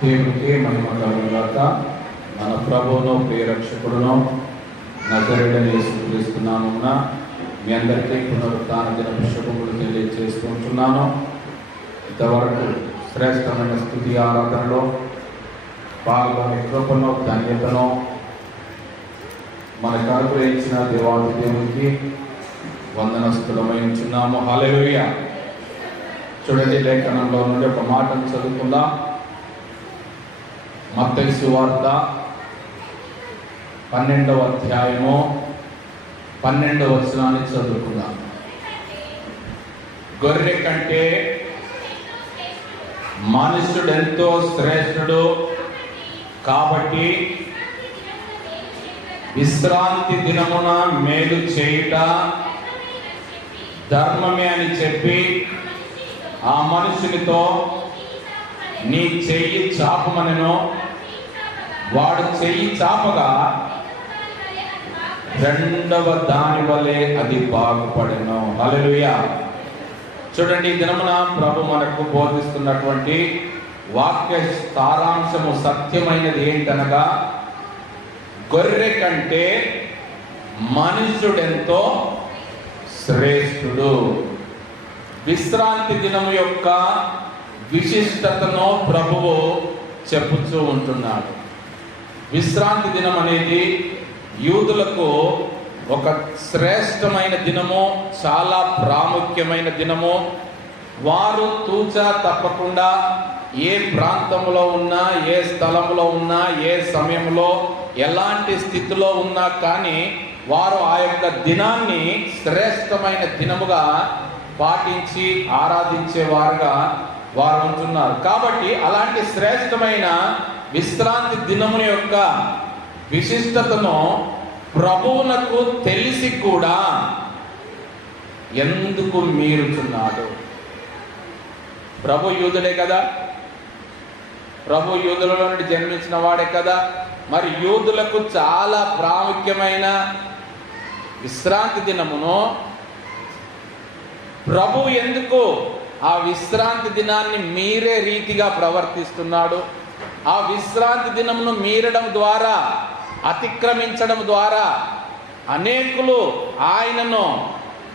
దేవునికి మహిమ కలుగుగాక. మన ప్రభువును ప్రియరక్షకుడును నజరేయుడైన యేసుక్రీస్తు నామమున మీ అందరికీ పునరుత్థాన దిన శుభములు తెలియజేస్తుంటున్నాను. ఇంతవరకు శ్రేష్టమైన స్తుతి ఆరాధనలో పాల్గొనే కృపను ధన్యతను మనకు అనుగ్రహించిన దేవాది దేవునికి వందనస్తులమై ఉంచున్నాము. హల్లెలూయా. చూడండి, లేఖనంలో నుండి ఒక మాటను చదువుకుందాం. మత్తయి సువార్త 12వ అధ్యాయము 12వ వచనాన్ని చదువుకుందాం. గొర్రె కంటే మనుష్యుడెంతో శ్రేష్ఠుడు కాబట్టి విశ్రాంతి దినమున మేలు చేయుట ధర్మమే అని చెప్పి ఆ మనుషునితో నీ చెయ్యి చాపమనెను. వాడు చెయ్యి చాపగా రెండవ దాని వలె అది బాగుపడెను. హల్లెలూయా. చూడండి, ఈ దినమున ప్రభు మనకు బోధిస్తున్నటువంటి వాక్య సారాంశము సత్యమైనది ఏంటనగా, గొర్రె కంటే మనుష్యుడెంతో శ్రేష్ఠుడు. విశ్రాంతి దినము యొక్క విశిష్టతను ప్రభువు చెప్పుతూ ఉంటున్నాడు. విశ్రాంతి దినం అనేది యూదులకు ఒక శ్రేష్టమైన దినము, చాలా ప్రాముఖ్యమైన దినము. వారు తూచా తప్పకుండా ఏ ప్రాంతంలో ఉన్నా, ఏ స్థలంలో ఉన్నా, ఏ సమయంలో, ఎలాంటి స్థితిలో ఉన్నా కానీ వారు ఆ యొక్క దినాన్ని శ్రేష్టమైన దినముగా పాటించి ఆరాధించేవారుగా వారు ఉంటున్నారు. కాబట్టి అలాంటి శ్రేష్టమైన విశ్రాంతి దినముల యొక్క విశిష్టతను ప్రభువునకు తెలిసి కూడా ఎందుకు మీరుచున్నాడు? ప్రభు యూదుడే కదా, ప్రభు యూదులలో నుండి జన్మించిన వాడే కదా. మరి యూదులకు చాలా ప్రాముఖ్యమైన విశ్రాంతి దినమును ప్రభు ఎందుకు ఆ విశ్రాంతి దినాన్ని మీరే రీతిగా ప్రవర్తిస్తున్నాడు? ఆ విశ్రాంతి దినమును మీరడం ద్వారా, అతిక్రమించడం ద్వారా అనేకులు ఆయనను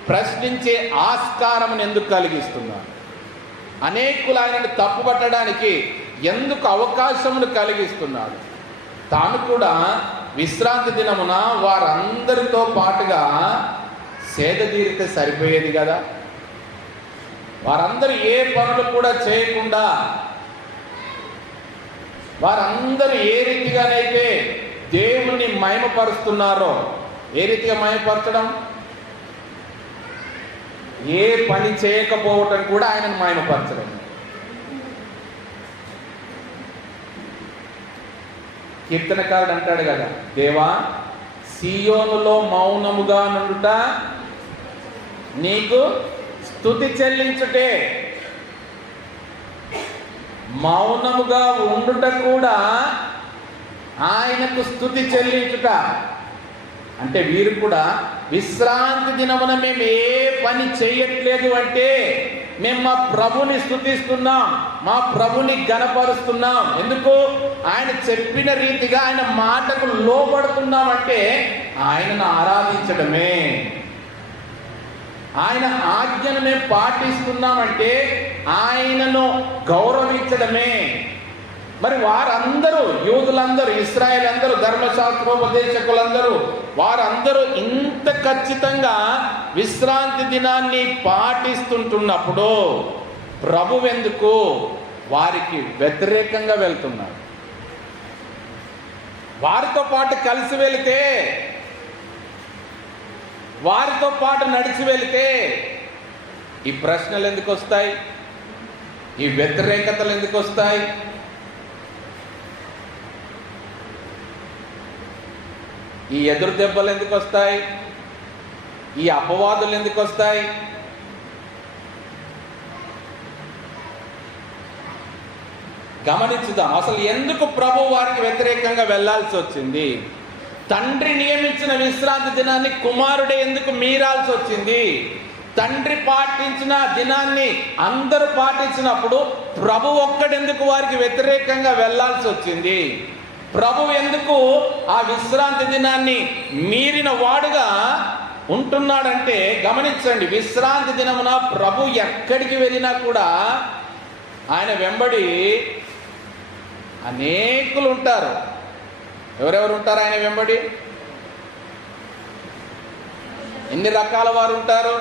ప్రశ్నించే ఆస్కారమును ఎందుకు కలిగిస్తున్నారు? అనేకులు ఆయనను తప్పుపట్టడానికి ఎందుకు అవకాశమును కలిగిస్తున్నాడు? తాను కూడా విశ్రాంతి దినమున వారందరితో పాటుగా సేద తీరితే సరిపోయేది కదా. వారందరూ ఏ పనులు కూడా చేయకుండా, వారందరూ ఏ రీతిగానైతే దేవుణ్ణి మహిమపరుస్తున్నారో, ఏ రీతిగా మహిమపరచడం, ఏ పని చేయకపోవటం కూడా ఆయనను మహిమపరచడం. కీర్తనకారుడు అంటాడు కదా, దేవా సీయోనులో మౌనముగా నుండుట నీకు స్తుతి చెల్లించుటే. మౌనముగా ఉండుట కూడా ఆయనకు స్తుతి చెల్లించుట. అంటే వీరు కూడా విశ్రాంతి దినమున మేము ఏ పని చేయట్లేదు అంటే మేము మా ప్రభుని స్తుతిస్తున్నాం, మా ప్రభుని ఘనపరుస్తున్నాం. ఎందుకు? ఆయన చెప్పిన రీతిగా ఆయన మాటకు లోబడుతున్నాం. అంటే ఆయనను ఆరాధించడమే, ఆయన ఆజ్ఞను మేము పాటిస్తున్నామంటే ఆయనను గౌరవించడమే. మరి వారందరూ, యూదులందరూ, ఇశ్రాయేల్ అందరూ, ధర్మశాస్త్రోపదేశకులందరూ, వారందరూ ఇంత ఖచ్చితంగా విశ్రాంతి దినాన్ని పాటిస్తుంటున్నప్పుడు ప్రభువెందుకు వారికి వ్యతిరేకంగా వెళ్తున్నారు? వారితో పాటు కలిసి వెళితే, వారితో పాటు నడిచి వెళితే ఈ ప్రశ్నలు ఎందుకు వస్తాయి? ఈ వ్యతిరేకతలు ఎందుకు వస్తాయి? ఈ ఎదురు దెబ్బలు ఎందుకు వస్తాయి? ఈ అపవాదులు ఎందుకు వస్తాయి? గమనించుదాం, అసలు ఎందుకు ప్రభు వారికి వ్యతిరేకంగా వెళ్లాల్సి వచ్చింది? తండ్రి నియమించిన విశ్రాంతి దినాన్ని కుమారుడే ఎందుకు మీరాల్సి వచ్చింది? తండ్రి పాటించిన దినాన్ని అందరూ పాటించినప్పుడు ప్రభు ఒక్కడెందుకు వారికి వ్యతిరేకంగా వెళ్ళాల్సి వచ్చింది? ప్రభు ఎందుకు ఆ విశ్రాంతి దినాన్ని మీరిన వాడుగా ఉంటున్నాడంటే గమనించండి. విశ్రాంతి దినమున ప్రభు ఎక్కడికి వెళ్ళినా కూడా ఆయన వెంబడి అనేకులు ఉంటారు. ఎవరెవరు ఉంటారు ఆయన వెంబడి? ఎన్ని రకాల వారు ఉంటారు?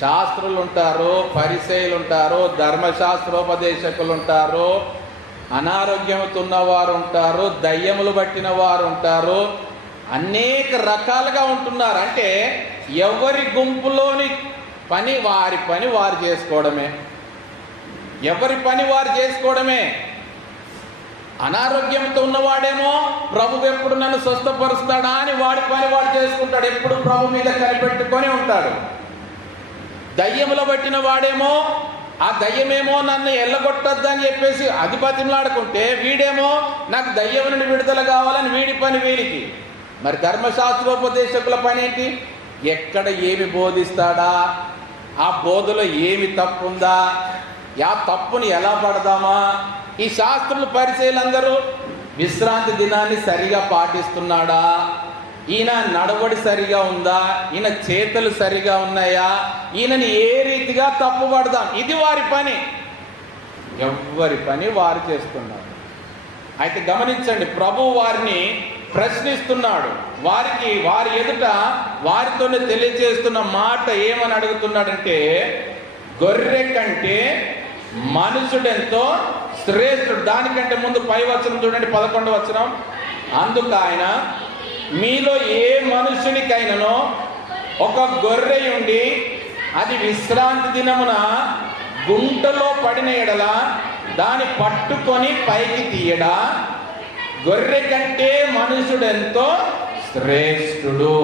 శాస్త్రులు ఉంటారు, పరిసయ్యులు ఉంటారు, ధర్మశాస్త్రోపదేశకులు ఉంటారు, అనారోగ్యంతో ఉన్నవారు ఉంటారు, దయ్యములు పట్టిన వారు ఉంటారు, అనేక రకాలుగా ఉంటున్నారు. అంటే ఎవరి గుంపులోని పని వారు చేసుకోవడమే, ఎవరి పని వారు చేసుకోవడమే. అనారోగ్యంతో ఉన్నవాడేమో ప్రభు ఎప్పుడు నన్ను స్వస్థపరుస్తాడా అని వాడి పని వాడు చేసుకుంటాడు, ఎప్పుడు ప్రభు మీద కనిపెట్టుకొని ఉంటాడు. దయ్యములు పట్టిన వాడేమో ఆ దయ్యమేమో నన్ను ఎల్లగొట్టొద్దని చెప్పేసి అధిపతిలాడుకుంటే, వీడేమో నాకు దయ్యం నుండి విడుదల కావాలని వీడి పని వీడికి. మరి ధర్మశాస్త్రోపదేశకుల పని ఏంటి? ఎక్కడ ఏమి బోధిస్తాడా, ఆ బోధలో ఏమి తప్పు ఉందా, ఆ తప్పుని ఎలా పడదామా. ఈ శాస్త్రులు పరిచయాలందరూ విశ్రాంతి దినాన్ని సరిగా పాటిస్తున్నాడా, ఈయన నడవడి సరిగా ఉందా, ఈయన చేతులు సరిగా ఉన్నాయా, ఈయనని ఏ రీతిగా తప్పుపడదాం, ఇది వారి పని. ఎవరి పని వారు చేస్తున్నారు. అయితే గమనించండి, ప్రభు వారిని ప్రశ్నిస్తున్నాడు. వారి ఎదుట వారితోనే తెలియజేస్తున్న మాట ఏమని అడుగుతున్నాడంటే, గొర్రె కంటే మనుషుడెంతో శ్రేష్ఠుడు. దానికంటే ముందు పై వచనం చూడండి, 11వ వచనం. అందుకు ఆయన, మీలో ఏ మనుషునికైనానో ఒక గొర్రె ఉండి అది విశ్రాంతి దినమున గుంటలో పడిన ఎడల దాన్ని పట్టుకొని పైకి తీయడా, గొర్రె కంటే మనుషుడెంతో శ్రేష్ఠుడు.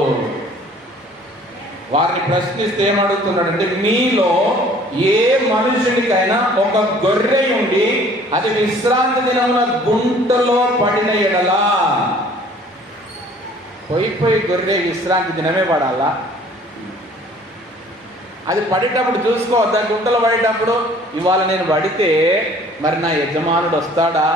వారిని ప్రశ్నిస్తే ఏమడుగుతున్నాడంటే, మీలో ఏ మనుషునికైనా ఒక గొర్రె ఉండి అది విశ్రాంతి దినమున గుంటలో పడిన ఎడలా. పోయి గొర్రె విశ్రాంతి దినమే పడాలా? అది పడేటప్పుడు చూసుకోవద్దా? గుంటలో పడేటప్పుడు ఇవాళ నేను పడితే మరి నా యజమానుడు వస్తాడా,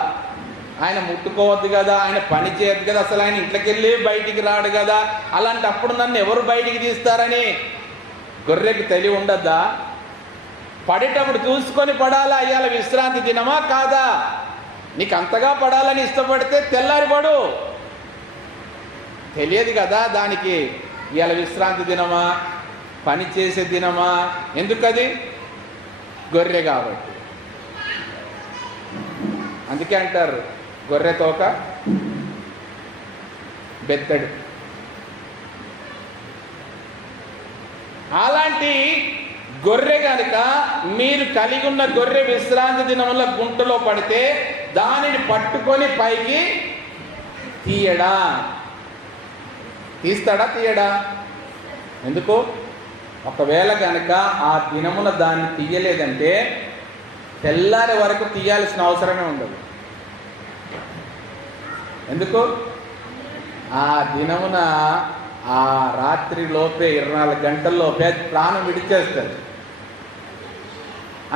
ఆయన ముట్టుకోవద్దు కదా, ఆయన పని చేయద్దు కదా, అసలు ఆయన ఇంట్లోకి వెళ్ళి బయటికి రాడు కదా, అలాంటప్పుడు నన్ను ఎవరు బయటికి తీస్తారని గొర్రెకి తెలివి ఉండద్దా? పడేటప్పుడు చూసుకొని పడాలా. ఇవాళ విశ్రాంతి దినమా కాదా? నీకు అంతగా పడాలని ఇష్టపడితే తెల్లారి పడు. తెలియదు కదా దానికి ఇవాళ విశ్రాంతి దినమా, పని చేసే దినమా. ఎందుకది? గొర్రె కాబట్టి. అందుకే అంటారు గొర్రె తోక బెత్తడు. అలాంటి గొర్రె కనుక మీరు కలిగి ఉన్న గొర్రె విశ్రాంతి దినంలో గుంటలో పడితే దానిని పట్టుకొని పైకి తీయడా? తీస్తాడా? తీయడా? ఎందుకు? ఒకవేళ కనుక ఆ దినమున దాన్ని తీయలేదంటే తెల్లారి వరకు తీయాల్సిన అవసరమే ఉండదు. ఎందుకు? ఆ దినమున ఆ రాత్రి లోపే 24 గంటల్లోపే ప్రాణం విడిచేస్తారు.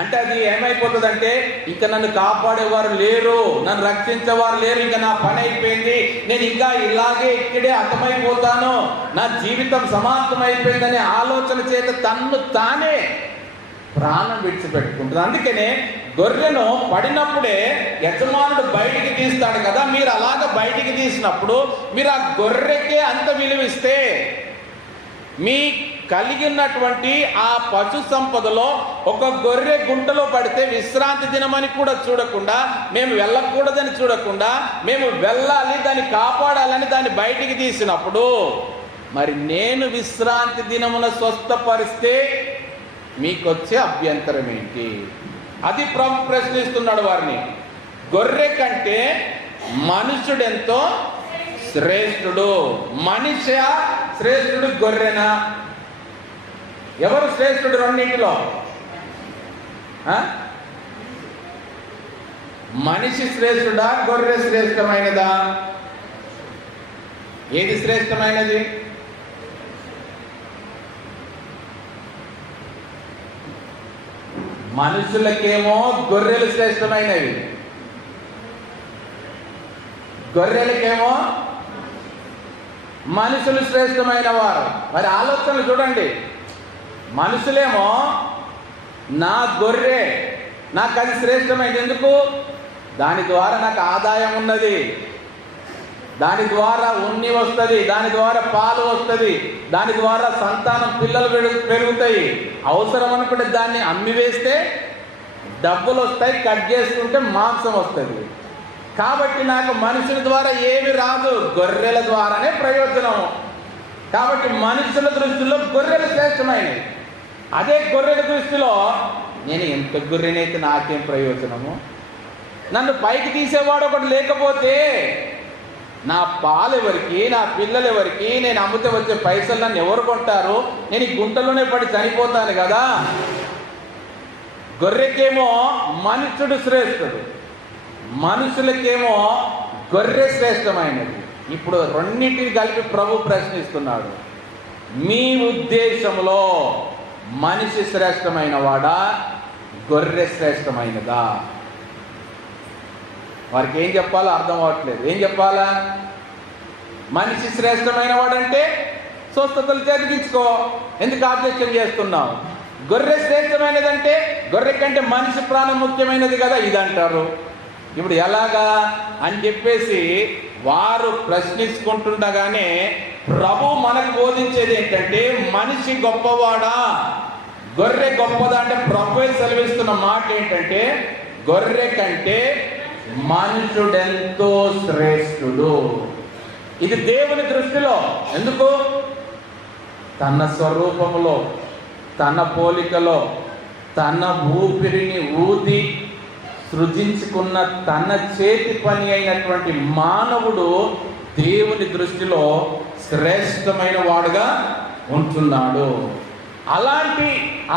అంటే అది ఏమైపోతుందంటే, ఇంకా నన్ను కాపాడేవారు లేరు, నన్ను రక్షించేవారు లేరు, ఇంకా నా పని అయిపోయింది, నేను ఇంకా ఇలాగే ఇక్కడే అంతమైపోతాను, నా జీవితం సమాప్తమైపోయిందనే ఆలోచన చేత తన్ను తానే ప్రాణం విడిచిపెట్టుకుంటుంది. అందుకనే గొర్రెను పడినప్పుడే యజమానుడు బయటికి తీస్తాడు కదా. మీరు అలాగ బయటికి తీసినప్పుడు మీరు ఆ గొర్రెకే అంత విలువిస్తే, మీ కలిగి ఉన్నటువంటి ఆ పశు సంపదలో ఒక గొర్రె గుంటలో పడితే విశ్రాంతి దినమని కూడా చూడకుండా, మేము వెళ్ళకూడదని చూడకుండా, మేము వెళ్ళాలి, దాన్ని కాపాడాలని దాన్ని బయటికి తీసినప్పుడు, మరి నేను విశ్రాంతి దినమున స్వస్థపరిస్తే మీకొచ్చే అభ్యంతరం ఏంటి? అది ప్రభు ప్రశ్నిస్తున్నాడు వారిని. గొర్రె కంటే మనుషుడెంతో శ్రేష్ఠుడు. మనిషి శ్రేష్ఠుడు, గొర్రెనా? ఎవరు శ్రేష్ఠుడు రెండింటిలో? మనిషి శ్రేష్ఠుడా, గొర్రె శ్రేష్టమైనదా? ఏది శ్రేష్టమైనది? మనుషులకేమో గొర్రెలు శ్రేష్టమైనవి, గొర్రెలకేమో మనుషులు శ్రేష్టమైన వారు. మరి ఆలోచనలు చూడండి, మనుషులేమో నా గొర్రె నాకు అది శ్రేష్టమైనది, ఎందుకు? దాని ద్వారా నాకు ఆదాయం ఉన్నది, దాని ద్వారా ఉన్ని వస్తుంది, దాని ద్వారా పాలు వస్తుంది, దాని ద్వారా సంతానం పిల్లలు పెరుగుతాయి. అవసరం అనుకుంటే దాన్ని అమ్మివేస్తే డబ్బులు వస్తాయి, కట్ చేసుకుంటే మాంసం వస్తుంది. కాబట్టి నాకు మనుషుల ద్వారా ఏమి రాదు, గొర్రెల ద్వారానే ప్రయోజనము. కాబట్టి మనుషుల దృష్టిలో గొర్రెలు శ్రేష్టమైనవి. అదే గొర్రెల దృష్టిలో నేను ఎంత గొర్రెనైతే నాకేం ప్రయోజనము, నన్ను పైకి తీసేవాడు ఒకటి లేకపోతే నా పాలు ఎవరికి, నా పిల్లలు ఎవరికి, నేను అమ్మితే వచ్చే పైసలు నన్ను ఎవరు కొంటారు, నేను ఈ గుంటలోనే పడి చనిపోతాను కదా. గొర్రెకేమో మనుషుడు శ్రేష్ఠుడు, మనుషులకేమో గొర్రె శ్రేష్టమైనది. ఇప్పుడు రెండింటిని కలిపి ప్రభు ప్రశ్నిస్తున్నాడు, మీ ఉద్దేశంలో మనిషి శ్రేష్టమైన వాడా, గొర్రె శ్రేష్టమైనదా? వారికి ఏం చెప్పాలో అర్థం అవ్వట్లేదు. ఏం చెప్పాలా? మనిషి శ్రేష్టమైన వాడంటే స్వస్థతలు జరిగించుకో, ఎందుకు ఆబ్జెక్షన్ చేస్తున్నావు? గొర్రె శ్రేష్టమైనదంటే గొర్రె కంటే మనిషి ప్రాణం ముఖ్యమైనది కదా, ఇదంటారు. ఇప్పుడు ఎలాగా అని చెప్పేసి వారు ప్రశ్నించుకుంటుండగానే ప్రభు మనకు బోధించేది ఏంటంటే, మనిషి గొప్పవాడా గొర్రె గొప్పదా అంటే ప్రభువే సెలవిస్తున్న మాట ఏంటంటే, గొర్రె కంటే మనుషుడెంతో శ్రేష్ఠుడు. ఇది దేవుని దృష్టిలో. ఎందుకు? తన స్వరూపములో, తన పోలికలో, తన ఊపిరిని ఊది సృజించుకున్న తన చేతి పని అయినటువంటి మానవుడు దేవుని దృష్టిలో శ్రేష్టమైన వాడుగా ఉంటున్నాడు. అలాంటి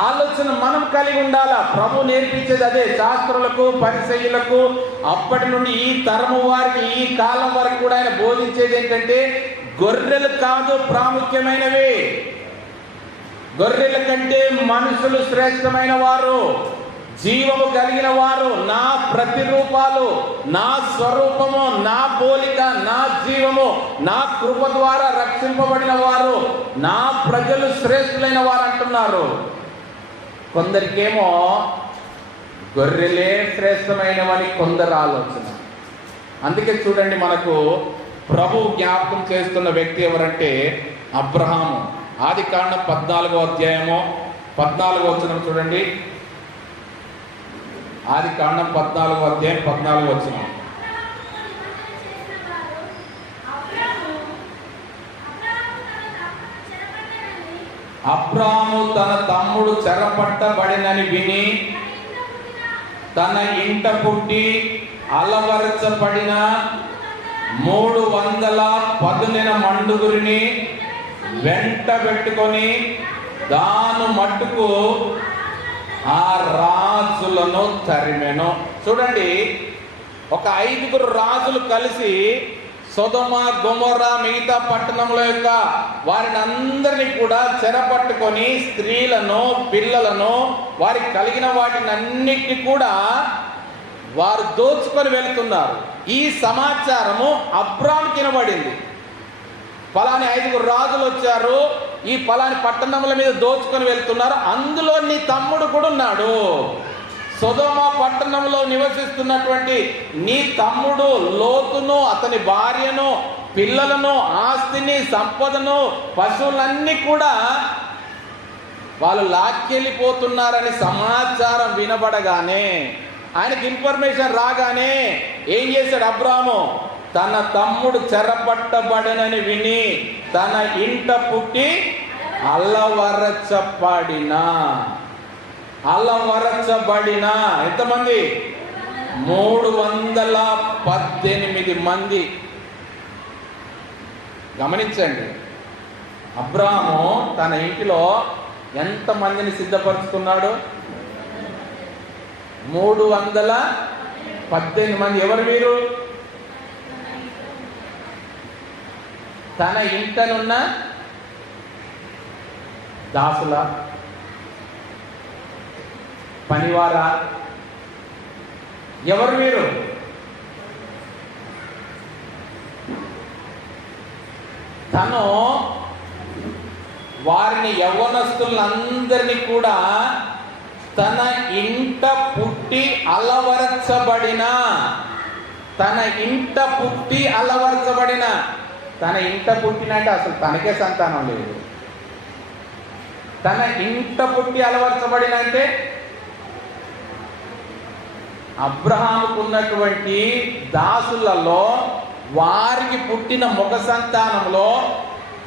ఆలోచన మనం కలిగి ఉండాలా. ప్రభు నేర్పించేది అదే. శాస్త్రులకు, పరిసయ్యులకు, అప్పటి నుండి ఈ తరము వారికి, ఈ కాలం వరకు కూడా ఆయన బోధించేది ఏంటంటే, గొర్రెలు కాదు ప్రాముఖ్యమైనవి, గొర్రెల కంటే మనుషులు శ్రేష్టమైన వారు, జీవము కలిగిన వారు, నా ప్రతిరూపాలు, నా స్వరూపము, నా పోలిక, నా జీవము, నా కృప ద్వారా రక్షింపబడిన వారు, నా ప్రజలు శ్రేష్ఠులైన వారు అంటున్నారు. కొందరికేమో గొర్రెలే శ్రేష్టమైనవని కొందరు ఆలోచన. అందుకే చూడండి, మనకు ప్రభు జ్ఞాపకం చేస్తున్న వ్యక్తి ఎవరంటే అబ్రహాము. ఆదికాండం 14వ అధ్యాయము 14వ వచనం చూడండి. ఆదికాండం 14వ అధ్యాయం 14వ వచనం. అబ్రాము తన తమ్ముడు చెరపట్టబడినని విని తన ఇంట పుట్టి అలవరచబడిన 310 మండుగురిని వెంట పెట్టుకొని దాను మట్టుకు ఆ రాజులను తరిమెను. చూడండి, ఒక 5 రాజులు కలిసి సొదొమ, గొమొర్రా, మిగతా పట్టణంలో యొక్క వారిని అందరినీ కూడా చెరపట్టుకొని స్త్రీలను, పిల్లలను, వారికి కలిగిన వాటిని అన్నిటిని కూడా వారు దోచుకొని వెళుతున్నారు. ఈ సమాచారము అబ్రాముకి వినబడింది. ఫలాని 5 రాజులు వచ్చారు, ఈ ఫలాని పట్టణముల మీద దోచుకొని వెళ్తున్నారు, అందులో నీ తమ్ముడు కూడా ఉన్నాడు. సొదొమ పట్టణంలో నివసిస్తున్నటువంటి నీ తమ్ముడు లోతును, అతని భార్యను, పిల్లలను, ఆస్తిని, సంపదను, పశువులన్నీ కూడా వాళ్ళు లాక్కెళ్ళిపోతున్నారని సమాచారం వినబడగానే, ఆయనకి ఇన్ఫర్మేషన్ రాగానే ఏం చేశాడు అబ్రాము? తన తమ్ముడు చెరపట్టబడనని విని తన ఇంట పుట్టి అలవరచబడిన ఎంతమంది? 318 మంది. గమనించండి, అబ్రాము తన ఇంటిలో ఎంతమందిని సిద్ధపరుచుకున్నాడు? 318 మంది. ఎవరు వీరు? తన ఇంటనున్న దాసుల, పనివారా? ఎవరు వీరు? తను వారిని యవ్వనస్తులందరినీ కూడా తన ఇంట పుట్టి అలవరచబడిన తన ఇంట పుట్టినంటే అసలు తనకే సంతానం లేదు. తన ఇంట పుట్టి అలవరచబడిన అంటే అబ్రహాముకు ఉన్నటువంటి దాసులలో వారికి పుట్టిన మగ సంతానంలో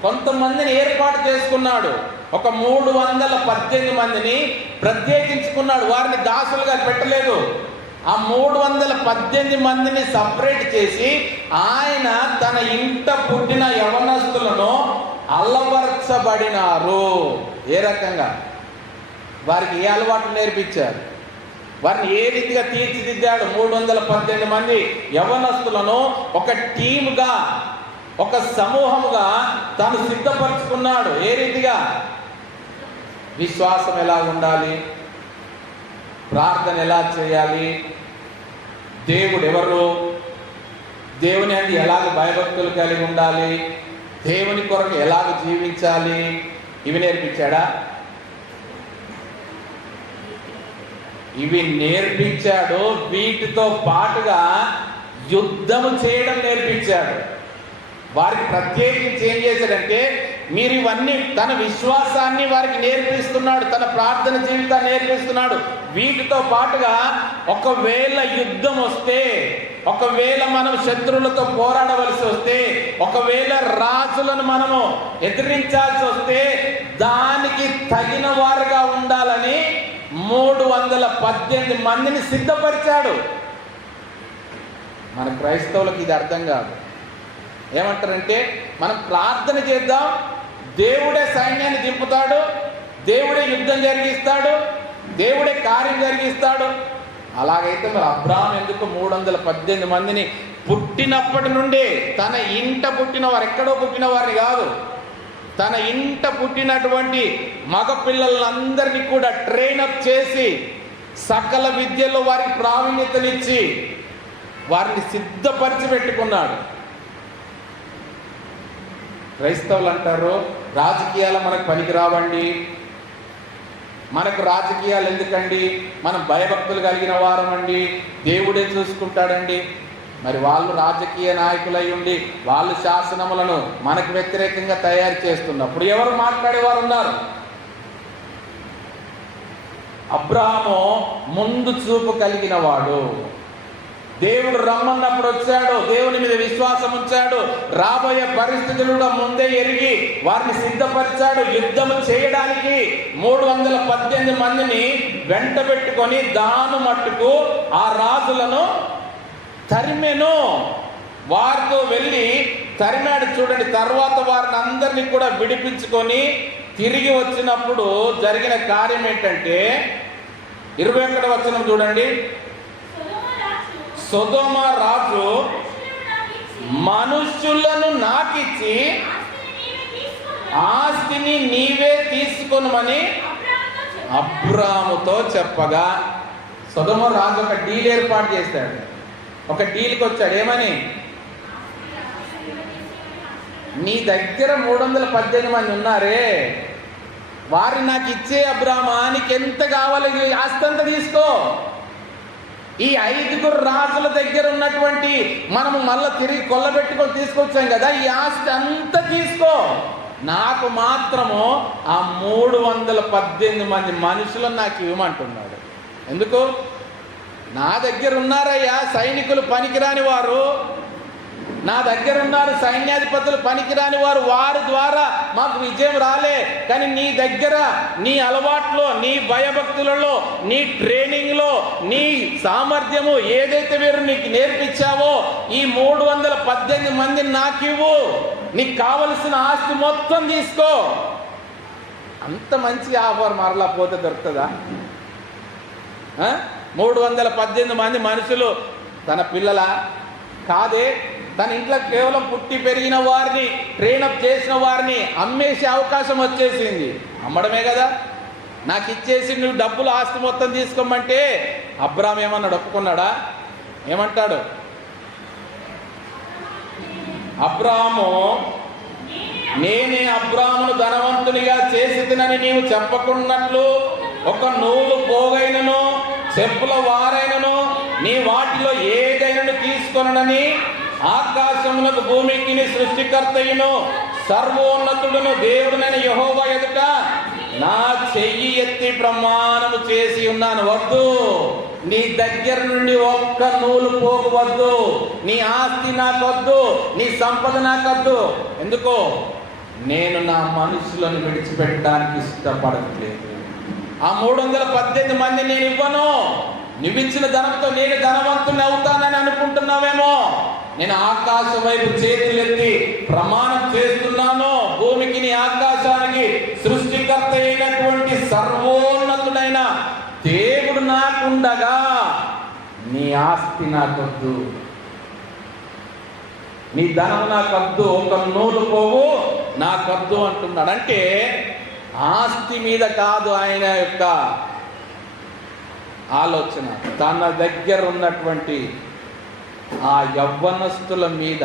కొంతమందిని ఏర్పాటు చేసుకున్నాడు. ఒక 318 మందిని ప్రత్యేకించుకున్నాడు. వారిని దాసులుగా పెట్టలేదు. ఆ 318 మందిని సపరేట్ చేసి ఆయన తన ఇంట పుట్టిన యవనస్తులను అల్లవరచబడినారు. ఏ రకంగా? వారికి ఏ అలవాట్లు నేర్పించారు? వారిని ఏ రీతిగా తీర్చిదిద్దాడు? 318 మంది యవనస్తులను ఒక టీముగా, ఒక సమూహముగా తాను సిద్ధపరచుకున్నాడు. ఏ రీతిగా? విశ్వాసం ఎలా ఉండాలి, ప్రార్థన ఎలా చేయాలి, దేవుడు ఎవరు, దేవుని అందు ఎలాగ భయభక్తులు కలిగి ఉండాలి, దేవుని కొరకు ఎలాగ జీవించాలి, ఇవి నేర్పించాడా? ఇవి నేర్పించాడు. వీటితో పాటుగా యుద్ధము చేయడం నేర్పించాడు. వారికి ప్రత్యేకించి ఏం చేశాడంటే, మీరు ఇవన్నీ తన విశ్వాసాన్ని వారికి నేర్పిస్తున్నాడు, తన ప్రార్థన జీవితాన్ని నేర్పిస్తున్నాడు. వీటితో పాటుగా ఒకవేళ యుద్ధం వస్తే, ఒకవేళ మనం శత్రువులతో పోరాడవలసి వస్తే, ఒకవేళ రాజులను మనము ఎదిరించాల్సి వస్తే దానికి తగిన వారుగా ఉండాలని 318 మందిని సిద్ధపరిచాడు. మన క్రైస్తవులకు ఇది అర్థం కాదు. ఏమంటారంటే, మనం ప్రార్థన చేద్దాం, దేవుడే సైన్యాన్ని దింపుతాడు, దేవుడే యుద్ధం జరిగిస్తాడు, దేవుడే కార్యం జరిగిస్తాడు. అలాగైతే మరి అబ్రహాం ఎందుకు 318 మందిని పుట్టినప్పటి నుండే, తన ఇంట పుట్టిన వారు, ఎక్కడో పుట్టిన వారిని కాదు, తన ఇంట పుట్టినటువంటి మగ పిల్లలందరినీ కూడా ట్రైనప్ చేసి సకల విద్యలో వారికి ప్రావీణ్యతనిచ్చి వారిని సిద్ధపరిచి పెట్టుకున్నాడు. క్రైస్తవులు అంటారు, రాజకీయాలు మనకు పనికి రావండి, మనకు రాజకీయాలు ఎందుకండి, మనం భయభక్తులు కలిగిన వారమండి, దేవుడే చూసుకుంటాడండి. మరి వాళ్ళు రాజకీయ నాయకులై ఉండి వాళ్ళు శాసనములను మనకు వ్యతిరేకంగా తయారు చేస్తున్నప్పుడు ఎవరు మాట్లాడేవారు ఉన్నారు? అబ్రహాము ముందు చూపు కలిగిన వాడు. దేవుడు రమ్మన్నప్పుడు వచ్చాడు, దేవుని మీద విశ్వాసం ఉంచాడు, రాబోయే పరిస్థితులు కూడా ముందే ఎరిగి వారిని సిద్ధపరిచాడు. యుద్ధము చేయడానికి 318 మందిని వెంట పెట్టుకొని దాను మట్టుకు ఆ రాజులను తరిమెను. వారితో వెళ్ళి తరిమాడు. చూడండి, తర్వాత వారిని అందరినీ కూడా విడిపించుకొని తిరిగి వచ్చినప్పుడు జరిగిన కార్యం ఏంటంటే 21వ వచనం చూడండి. సొదొమ రాజు మనుష్యులను నాకిచ్చి ఆస్తిని నీవే తీసుకొనుమని అబ్రాముతో చెప్పగా, సొదొమ రాజు ఒక డీల్ ఏర్పాటు చేశాడు. ఒక డీల్కి వచ్చాడు. ఏమని? నీ దగ్గర 318 మంది ఉన్నారే, వారిని నాకు ఇచ్చే అబ్రామా, నీకు ఎంత కావాలి ఆస్తి అంతా తీసుకో. ఈ 5 రాజుల దగ్గర ఉన్నటువంటి మనము మళ్ళీ తిరిగి కొల్లబెట్టుకొని తీసుకొచ్చాం కదా, ఈ ఆస్తి అంతా తీసుకో, నాకు మాత్రము ఆ 318 మంది మనుషులను నాకు ఇవ్వమంటున్నాడు. ఎందుకు? నా దగ్గర ఉన్నారయ్యా సైనికులు పనికిరాని వారు, నా దగ్గర ఉన్నారు సైన్యాధిపతులు పనికిరాని వారు, వారి ద్వారా మాకు విజయం రాలే. కానీ నీ దగ్గర నీ అలవాట్లో, నీ భయభక్తులలో, నీ ట్రైనింగ్లో, నీ సామర్థ్యము ఏదైతే మీరు నీకు నేర్పించావో ఈ 318 మందిని నాకు ఇవ్వు, నీకు కావలసిన ఆస్తి మొత్తం తీసుకో. అంత మంచి ఆఫర్ మరలా పోతే దొరుకుతుందా? 318 మంది మనుషులు తన పిల్లల కాదే, తన ఇంట్లో కేవలం పుట్టి పెరిగిన వారిని, ట్రైనప్ చేసిన వారిని అమ్మేసే అవకాశం వచ్చేసింది. అమ్మడమే కదా. నాకు ఇచ్చేసి నువ్వు డబ్బులు ఆస్తి మొత్తం తీసుకోమంటే అబ్రాహాము ఏమన్నాడు? ఒప్పుకున్నాడా? ఏమంటాడు? అబ్రాహాము, నేనే అబ్రాహామును ధనవంతునిగా చేసి తినని నీవు చెప్పకున్నట్లు ఒక నూలు పోగైనను చెప్పుల వారైనను నీ వాటిలో ఏదైనా తీసుకొనని ఆకాశములకు భూమికి సృష్టికర్తయును సర్వోన్నతుడును దేవుడునైన యెహోవా ఎదుట నా చెయ్యి ఎత్తి ప్రమాణము చేసి ఉన్నాను. వద్దు, నీ దగ్గర నుండి ఒక్క నూలు పోగవద్దు. నీ ఆస్తి నాకొద్దు, నీ సంపద నాకొద్దు. ఎందుకో? నేను నా మనుషులను విడిచిపెట్టడానికి ఇష్టపడట్లేదు. ఆ 318 మంది నేను ఇవ్వను. నువ్విచ్చిన ధనంతో నేను ధనవంతుని అవుతానని అనుకుంటున్నావేమో. నేను ఆకాశం వైపు చేతులెత్తి ప్రమాణం చేస్తున్నాను. భూమికి ఆకాశానికి సృష్టికర్త అయినటువంటి సర్వోన్నతుడైన దేవుడు నాకుండగా నీ ఆస్తి నాకొద్దు, నీ ధనం నాకొద్దు, ఒక నూలు పోవు నాకొద్దు అంటున్నాడు. అంటే ఆస్తి మీద కాదు ఆయన యొక్క ఆలోచన, తన దగ్గర ఉన్నటువంటి ఆ యవ్వనస్తుల మీద,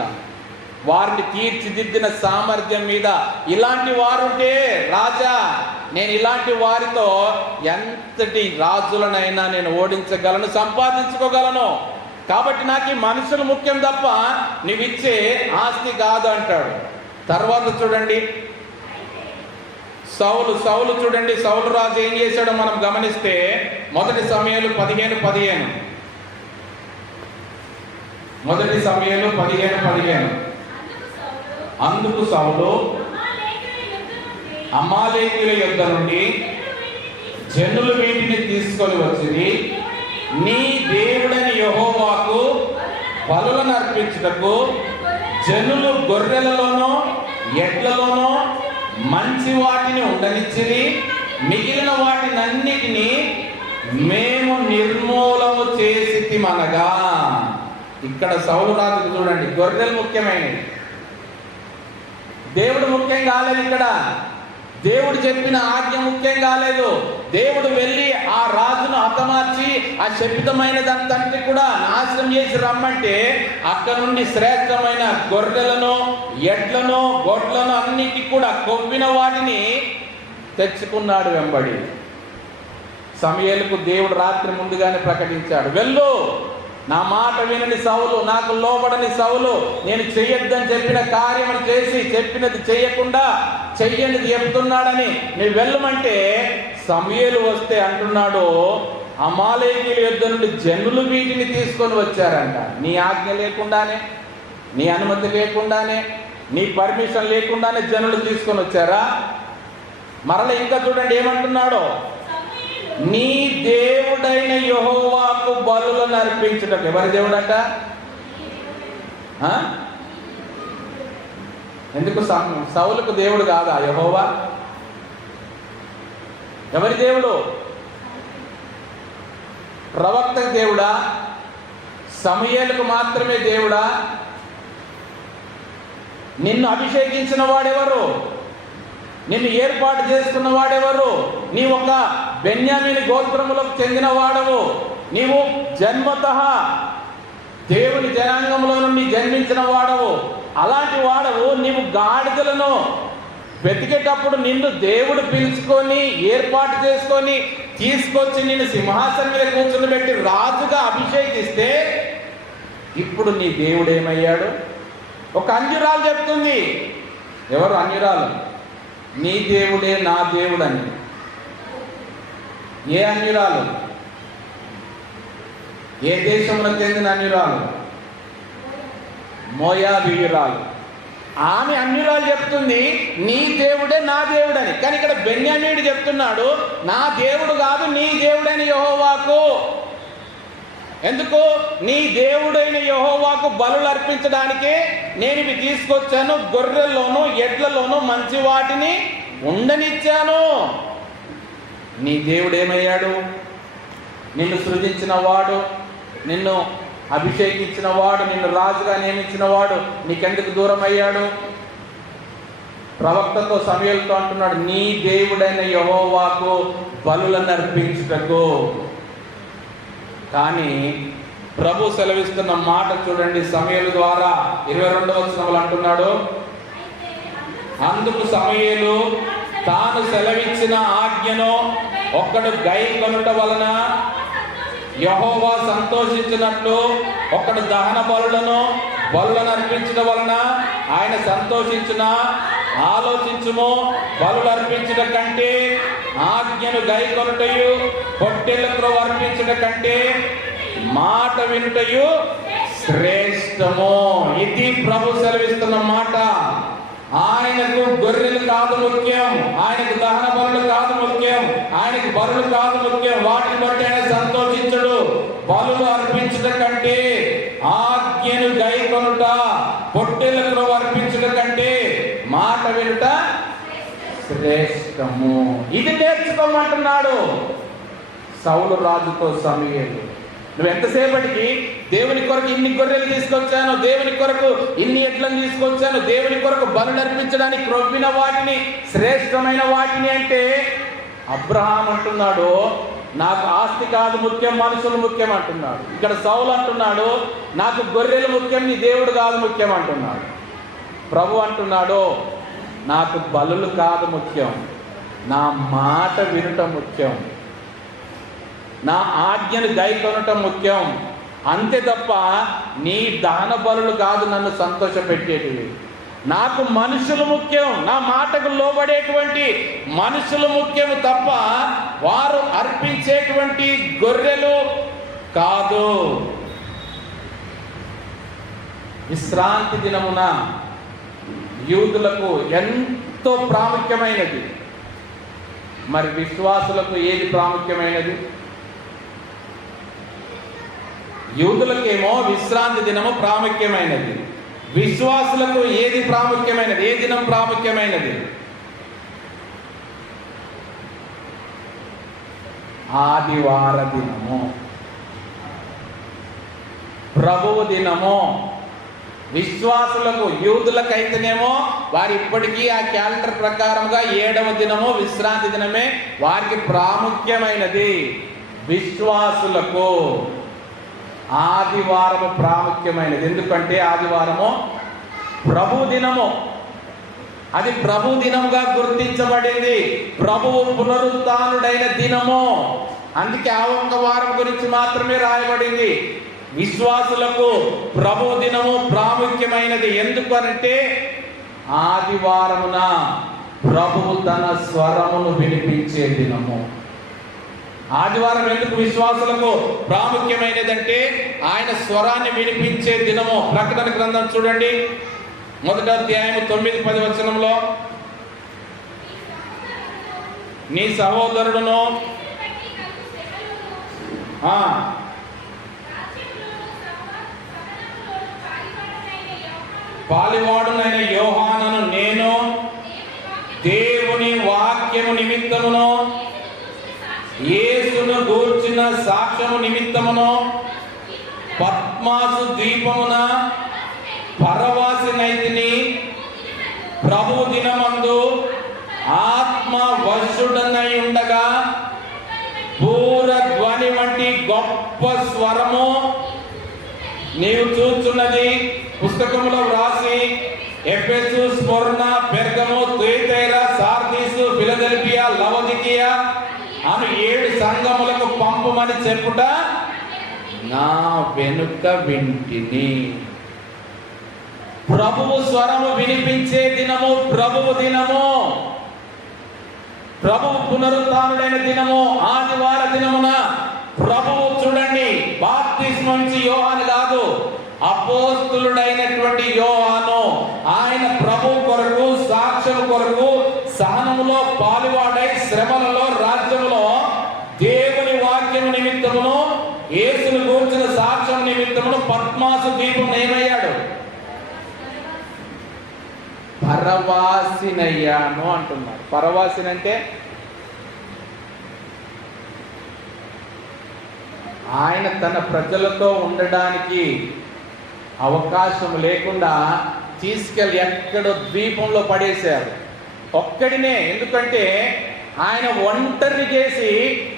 వారిని తీర్చిదిద్దిన సామర్థ్యం మీద. ఇలాంటి వారుంటే రాజా, నేను ఇలాంటి వారితో ఎంతటి రాజులనైనా నేను ఓడించగలను, సంపాదించుకోగలను. కాబట్టి నాకు ఈ మనుషులు ముఖ్యం తప్ప నీవిచ్చే ఆస్తి కాదు అంటాడు. తర్వాత చూడండి, సౌలు చూడండి, సౌలు రాజు ఏం చేశాడో మనం గమనిస్తే 1 సమూయేలు 15:15. 1 సమూయేలు 15:15. అందుకు సౌలు అమాలేకీయుల యొద్ద నుండి జనులు వీటిని తీసుకొని వచ్చింది నీ దేవుడైన యెహోవాకు బలులను అర్పించుటకు జనులు గొర్రెలలోనో ఎడ్లలోనో మంచి వాటిని ఉండనిచ్చిరి, మిగిలిన వాటినన్నిటినీ మేము నిర్మూలము చేసితిమనగా. ఇక్కడ సౌలు రాజుకు చూడండి, గొర్రెలు ముఖ్యమైనవి, దేవుడు ముఖ్యం కాలేదు. ఇక్కడ దేవుడు చెప్పిన ఆజ్ఞ ముఖ్యం కాలేదు. దేవుడు వెళ్ళి ఆ రాజును హతమార్చి ఆ శపితమైనదంతా కూడా నాశనం చేసి రమ్మంటే అక్కడ నుండి శ్రేష్టమైన గొర్రెలను ఎడ్లను గొడ్లను అన్నిటి కూడా కొవ్విన వాటిని తెచ్చుకున్నాడు వెంబడి. సమూయేలుకు దేవుడు రాత్రి ముందుగానే ప్రకటించాడు, వెళ్ళు, నా మాట వినని సౌలు, నాకు లోబడని సౌలు, నేను చెయ్యొద్దని చెప్పిన కార్యములు చేసి చెప్పినది చెయ్యకుండా చెయ్యనిది చెప్తున్నాడని నువ్వు వెళ్ళమంటే సమూయేలు వస్తే అంటున్నాడు, అమాలేకీయుల యొద్ద నుండి జనులు వీటిని తీసుకొని వచ్చారంట. నీ ఆజ్ఞ లేకుండానే, నీ అనుమతి లేకుండానే, నీ పర్మిషన్ లేకుండానే జనులు తీసుకొని వచ్చారా? మరల ఇంకా చూడండి ఏమంటున్నాడో, నీ దేవుడైన యెహోవాకు బలులను అర్పించుటకు. ఎవరి దేవుడట? ఎందుకు సౌలుకు దేవుడు కాదా యెహోవా? ఎవరి దేవుడు? ప్రవక్తకు దేవుడా? సమూయేలుకు మాత్రమే దేవుడా? నిన్ను అభిషేకించిన వాడెవరు? నిన్ను ఏర్పాటు చేసుకున్న వాడెవరు? నీ ఒక బెన్యామీని గోత్రములకు చెందిన వాడవు. నీవు జన్మతః దేవుని జనాంగంలో నుండి జన్మించిన వాడవు. అలాంటి వాడవు నీవు గాడిదలను వెతికేటప్పుడు నిన్ను దేవుడు పిలుచుకొని ఏర్పాటు చేసుకొని తీసుకొచ్చి నిన్ను సింహాసనం మీద కూర్చుని పెట్టి రాజుగా అభిషేకిస్తే ఇప్పుడు నీ దేవుడు ఏమయ్యాడు? ఒక అన్యురాలు చెప్తుంది. ఎవరు అన్యురాలు? నీ దేవుడే నా దేవుడని. ఏ అన్యురాలు? ఏ దేశంలో చెందిన అన్యురాలు? మోయాబీయురాలు. ఆమె అన్యురాలు చెప్తుంది నీ దేవుడే నా దేవుడని. కానీ ఇక్కడ బెన్యామీనుడు చెప్తున్నాడు నా దేవుడు కాదు, నీ దేవుడైన యెహోవాకు. ఎందుకు? నీ దేవుడైన యెహోవాకు బలులు అర్పించడానికే నేను ఇవి తీసుకొచ్చాను. గొర్రెల్లోనూ ఎడ్లలోనూ మంచి వాటిని ఉండనిచ్చాను. నీ దేవుడు ఏమయ్యాడు? నిన్ను సృజించిన వాడు, నిన్ను అభిషేకించిన వాడు, నిన్ను రాజుగా నియమించిన వాడు నీకెందుకు దూరం అయ్యాడు? ప్రవక్తతో సమూయేలుతో అంటున్నాడు నీ దేవుడైన యెహోవాకు బలులను అర్పించుటకు. కానీ ప్రభు సెలవిస్తున్న మాట చూడండి, సమూయేలు ద్వారా 22వ వచనంలో అంటున్నాడు, అందుకు సమూయేలు తాను సెలవిచ్చిన ఆజ్ఞను ఒక్కడు గైకొనుట వలన యెహోవా సంతోషించినట్లు ఒకడు దహన బలులను అర్పించడం వలన ఆయన సంతోషించిన. ఆలోచించుము, బలులు అర్పించట కంటే ఆజ్ఞను గైకొనుటయు పొట్టేళ్లకు అర్పించట కంటే మాట వినుటయు శ్రేష్టము. ఇది ప్రభు సెలవిస్తున్న మాట. ఆయనకు గొర్రెలు కాదు ముఖ్యం, ఆయనకు దహన బలులు కాదు ముఖ్యం, ఆయనకు బలులు కాదు ముఖ్యం. వాటిని బట్టి ఆయన సంతోషించడు. బలులు అర్పించట కంటే ఆజ్ఞను గైకొనుట, పొట్టేళ్లకు అర్పించట కంటే మాట వినుట శ్రేష్టము. ఇది నేర్చుకోమంటున్నాడు సౌలు రాజుతో సమూయేలు. నువ్వు ఎంతసేపటికి దేవుని కొరకు ఇన్ని గొర్రెలు తీసుకొచ్చాను, దేవుని కొరకు ఇన్ని ఎడ్లను తీసుకొచ్చాను, దేవుని కొరకు బలులు అర్పించడానికి క్రొవ్విన వాటిని, శ్రేష్టమైన వాటిని అంటే, అబ్రహాం అంటున్నాడు నాకు ఆస్తి కాదు ముఖ్యం, మనుషులు ముఖ్యం అంటున్నాడు. ఇక్కడ సౌలు అంటున్నాడు నాకు గొర్రెలు ముఖ్యం, నీ దేవుడు కాదు ముఖ్యం అంటున్నాడు. ప్రభు అంటున్నాడు నాకు బలులు కాదు ముఖ్యం, నా మాట వినుట ముఖ్యం, నా ఆజ్ఞను గైకొనటం ముఖ్యం. అంతే తప్ప నీ దహన బలులు కాదు నన్ను సంతోషపెట్టేటివి. నాకు మనుషులు ముఖ్యం, నా మాటకు లోబడేటువంటి మనుషులు ముఖ్యం తప్ప వారు అర్పించేటువంటి గొర్రెలు కాదు. విశ్రాంతి దినమున యూదులకు ఎంతో ప్రాముఖ్యమైనది. మరి విశ్వాసులకు ఏది ప్రాముఖ్యమైనది? యూదులకేమో విశ్రాంతి దినము ప్రాముఖ్యమైనది, విశ్వాసులకు ఏది ప్రాముఖ్యమైనది? ఏ దినం ప్రాముఖ్యమైనది? ఆదివార దినము, ప్రభువు దినము. విశ్వాసులకు, యూదులకైతేనేమో వారు ఇప్పటికీ ఆ క్యాలెండర్ ప్రకారంగా 7వ దినము విశ్రాంతి దినమే వారికి ప్రాముఖ్యమైనది. విశ్వాసులకు ఆదివారము ప్రాముఖ్యమైనది. ఎందుకంటే ఆదివారము ప్రభు దినము, అది ప్రభు దినముగా గుర్తించబడింది, ప్రభువు పునరుత్థానుడైన దినము. అందుకే ఆ ఒక్క వారం గురించి మాత్రమే రాయబడింది. విశ్వాసులకు ప్రభు దినము ప్రాముఖ్యమైనది. ఎందుకనంటే ఆదివారమున ప్రభువు తన స్వరమును వినిపించే దినము. ఆదివారం ఎందుకు విశ్వాసులకు ప్రాముఖ్యమైనదంటే ఆయన స్వరాన్ని వినిపించే దినము. ప్రకటన గ్రంథం చూడండి, 1వ అధ్యాయం 9-10 వచనంలో, నీ సహోదరుడును పాలివాడునైన యోహానును నేను దేవుని వాక్యము నిమిత్తమును యేసును గూర్చిన సాక్ష్యము నిమిత్తమును పద్మాసు ద్వీపమున పరవాసినైతిని. ప్రభు దినమందు ఆత్మ వశుడనై ఉండగా పూర ధ్వని వంటి గొప్ప స్వరము నీవు చూచున్నది. పుస్తకములో వ్రాసి ఎఫెసు, స్మరణ, పెర్గము, తుయతైర, సార్దీసు, ఫిలదెల్ఫియా, లవోదికియా అను 7 సంఘములకు పంపుమని చెప్పుట నా వెనుక వింటిని. ప్రభువు స్వరము వినిపించే దినము ప్రభువు దినము, ప్రభువు పునరుత్థానుడైన దినము, ఆదివార దినమున ప్రభువు చూడండి, బాప్తిస్మం నుంచి యోహాను కాదు, అపోస్తులుడైనటువంటి యోహాను ఆయన ప్రభు కొరకు, సాక్ష్యం కొరకు, సహనములో పాలువాడై శ్రమలలో, రాజ్యములో దేవుని వాక్యము నిమిత్తమును యేసును గూర్చిన సాక్ష్యం నిమిత్తమును పద్మాసు ద్వీపం ఏమయ్యాడు? పరవాసినయ్యాను అంటున్నాడు. పరవాసిని అంటే ఆయన తన ప్రజలతో ఉండడానికి అవకాశం లేకుండా తీసుకెళ్ళి ఎక్కడో ద్వీపంలో పడేశారు. ఒక్కడినే. ఎందుకంటే ఆయన ఒంటరి చేసి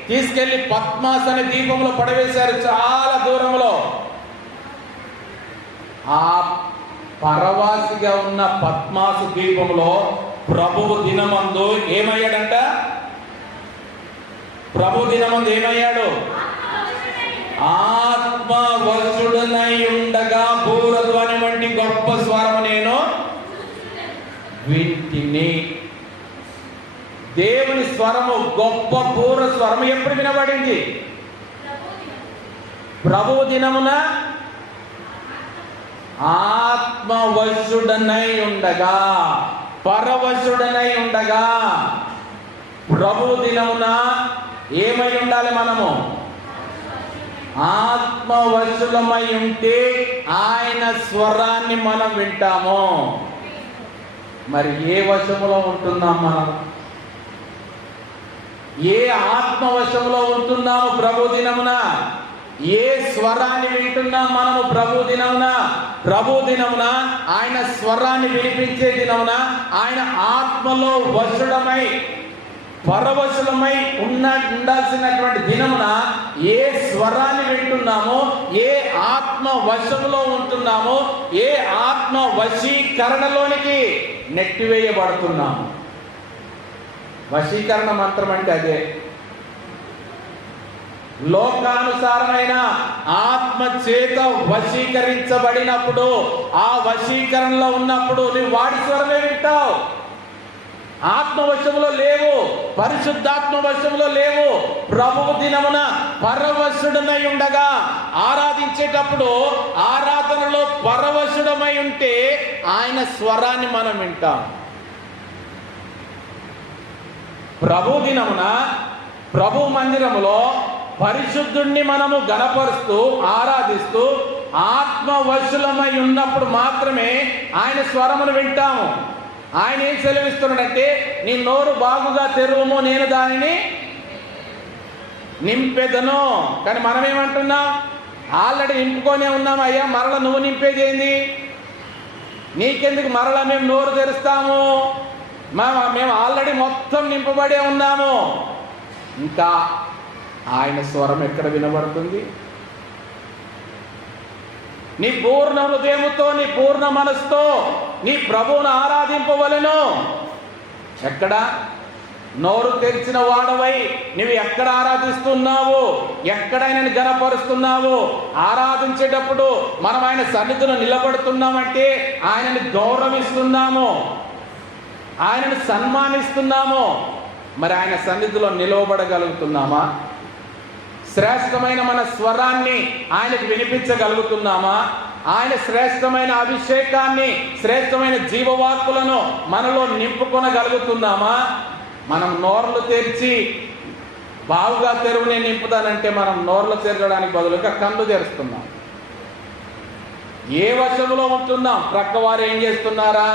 తీసుకెళ్లి పద్మాస్ అనే దీపంలో పడవేశారు, చాలా దూరంలో. ఆ పరవాసిగా ఉన్న పద్మాసు దీపంలో ప్రభువు దినమందు ఏమయ్యాడంట? ప్రభు దినమందు ఏమయ్యాడు? ఆత్మవశుడనై ఉండగా బూరధ్వని వంటి గొప్ప స్వరము నేను వింటిని. దేవుని స్వరము, గొప్ప బూర స్వరము ఎప్పుడు వినబడింది? ప్రభువు దినమున ఆత్మవశుడనై ఉండగా, పరవశుడనై ఉండగా. ప్రభు దినమున ఏమై ఉండాలి? మనము ఆత్మవశులమై ఉంటే ఆయన స్వరాన్ని మనం వింటాము. మరి ఏ వశములో ఉంటున్నాం మనం? ఏ ఆత్మవశంలో ఉంటున్నాము ప్రభు దినమున? ఏ స్వరాన్ని వింటున్నాం మనము ప్రభు దినమున? ప్రభు దినమున ఆయన స్వరాన్ని వినిపించే దినమున, ఆయన ఆత్మలో వశుడమై పరవశులమై ఉండాల్సినటువంటి దినమున ఏ స్వరాన్ని వింటున్నామో, ఏ ఆత్మ వశములో ఉంటున్నామో, ఏ ఆత్మ వశీకరణలోనికి నెట్టివేయబడుతున్నాము. వశీకరణ మంత్రం అంటే అదే. లోకానుసారమైన ఆత్మ చేత వశీకరించబడినప్పుడు, ఆ వశీకరణలో ఉన్నప్పుడు నువ్వు వాడి స్వరమే వింటావు. ఆత్మవశములో లేవు, పరిశుద్ధాత్మ వశములో లేవు. ప్రభువు దినమున పరవశుడమై ఉండగా ఆరాధించేటప్పుడు, ఆరాధనలో పరవశుడమై ఉంటే ఆయన స్వరాన్ని మనం వింటాం. ప్రభు దినమున ప్రభు మందిరములో పరిశుద్ధుణ్ణి మనము గణపరుస్తూ ఆరాధిస్తూ ఆత్మవశులమై ఉన్నప్పుడు మాత్రమే ఆయన స్వరమును వింటాము. ఆయన ఏం సెలవిస్తున్నాడంటే, నీ నోరు బాగుగా తెరువుము, నేను దానిని నింపెదను. కానీ మనం ఏమంటున్నాం? ఆల్రెడీ నింపుకొనే ఉన్నాం అయ్యా, మరల నువ్వు నింపేది ఏంది? నీకెందుకు మరలా మేము నోరు తెరుస్తాము? మేము ఆల్రెడీ మొత్తం నింపబడే ఉన్నాము. ఇంకా ఆయన స్వరం ఎక్కడ వినబడుతుంది? నీ పూర్ణ హృదయముతో, నీ పూర్ణ మనసుతో నీ ప్రభువును ఆరాధింపవలెను. ఎక్కడ? నోరు తెరిచిన వాడవై నువ్వు ఎక్కడ ఆరాధిస్తున్నావు? ఎక్కడ ఆయనని గణపరుస్తున్నావు? ఆరాధించేటప్పుడు మనం ఆయన సన్నిధిలో నిలబడుతున్నామంటే ఆయనని గౌరవిస్తున్నాము, ఆయనను సన్మానిస్తున్నాము. మరి ఆయన సన్నిధిలో నిలవబడగలుగుతున్నామా? శ్రేష్టమైన మన స్వరాన్ని ఆయనకు వినిపించగలుగుతున్నామా? ఆయన శ్రేష్టమైన అభిషేకాన్ని, శ్రేష్టమైన జీవవాక్కులను మనలో నింపుకొనగలుగుతున్నామా? మనం నోర్లు తెరిచి బావుగా తెరువు నేను నింపుతానంటే మనం నోర్లు తెరచడానికి బదులుగా కళ్ళు తెరుస్తున్నాం. ఏ వశములో ఉంటున్నాం? ప్రక్కవారు ఏం చేస్తున్నారా?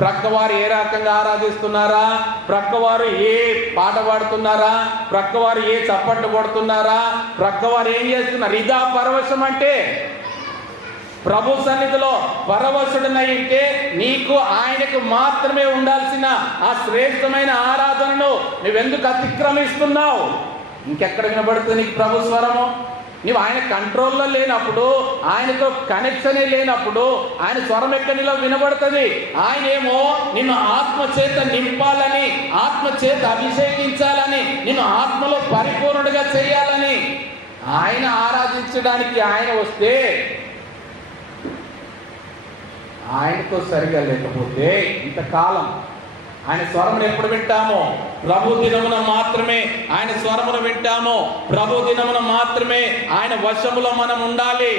ప్రక్కవారు ఏ రకంగా ఆరాధిస్తున్నారా? ప్రక్కవారు ఏ పాట పాడుతున్నారా? ప్రక్కవారు ఏ చప్పట్లు కొడుతున్నారా? ప్రక్కవారు ఏం చేస్తున్నారు? ఇదా పరవశం అంటే? ప్రభు సన్నిధిలో పరవశుడనైతే నీకు ఆయనకు మాత్రమే ఉండాల్సిన ఆ శ్రేష్టమైన ఆరాధనను నువ్వెందుకు అతిక్రమిస్తున్నావు? ఇంకెక్కడ వినబడుతుంది నీకు ప్రభు స్వరము? నువ్వు ఆయన కంట్రోల్లో లేనప్పుడు, ఆయనతో కనెక్షనే లేనప్పుడు ఆయన స్వరం ఎక్కడిలో వినబడుతుంది? ఆయన ఏమో నిన్ను ఆత్మ చేత నింపాలని, ఆత్మ చేత అభిషేకించాలని, నిన్ను ఆత్మలో పరిపూర్ణుడిగా చేయాలని ఆయన ఆరాధించడానికి ఆయన వస్తే, ఆయనతో సరిగా లేకపోతే ఇంతకాలం ఆయన స్వరమును ఎప్పుడు వింటామో? ప్రభు దినమున మాత్రమే ఆయన స్వరమును వింటాము. ప్రభు దినమున మాత్రమే ఆయన వశములో మనం ఉండాలి.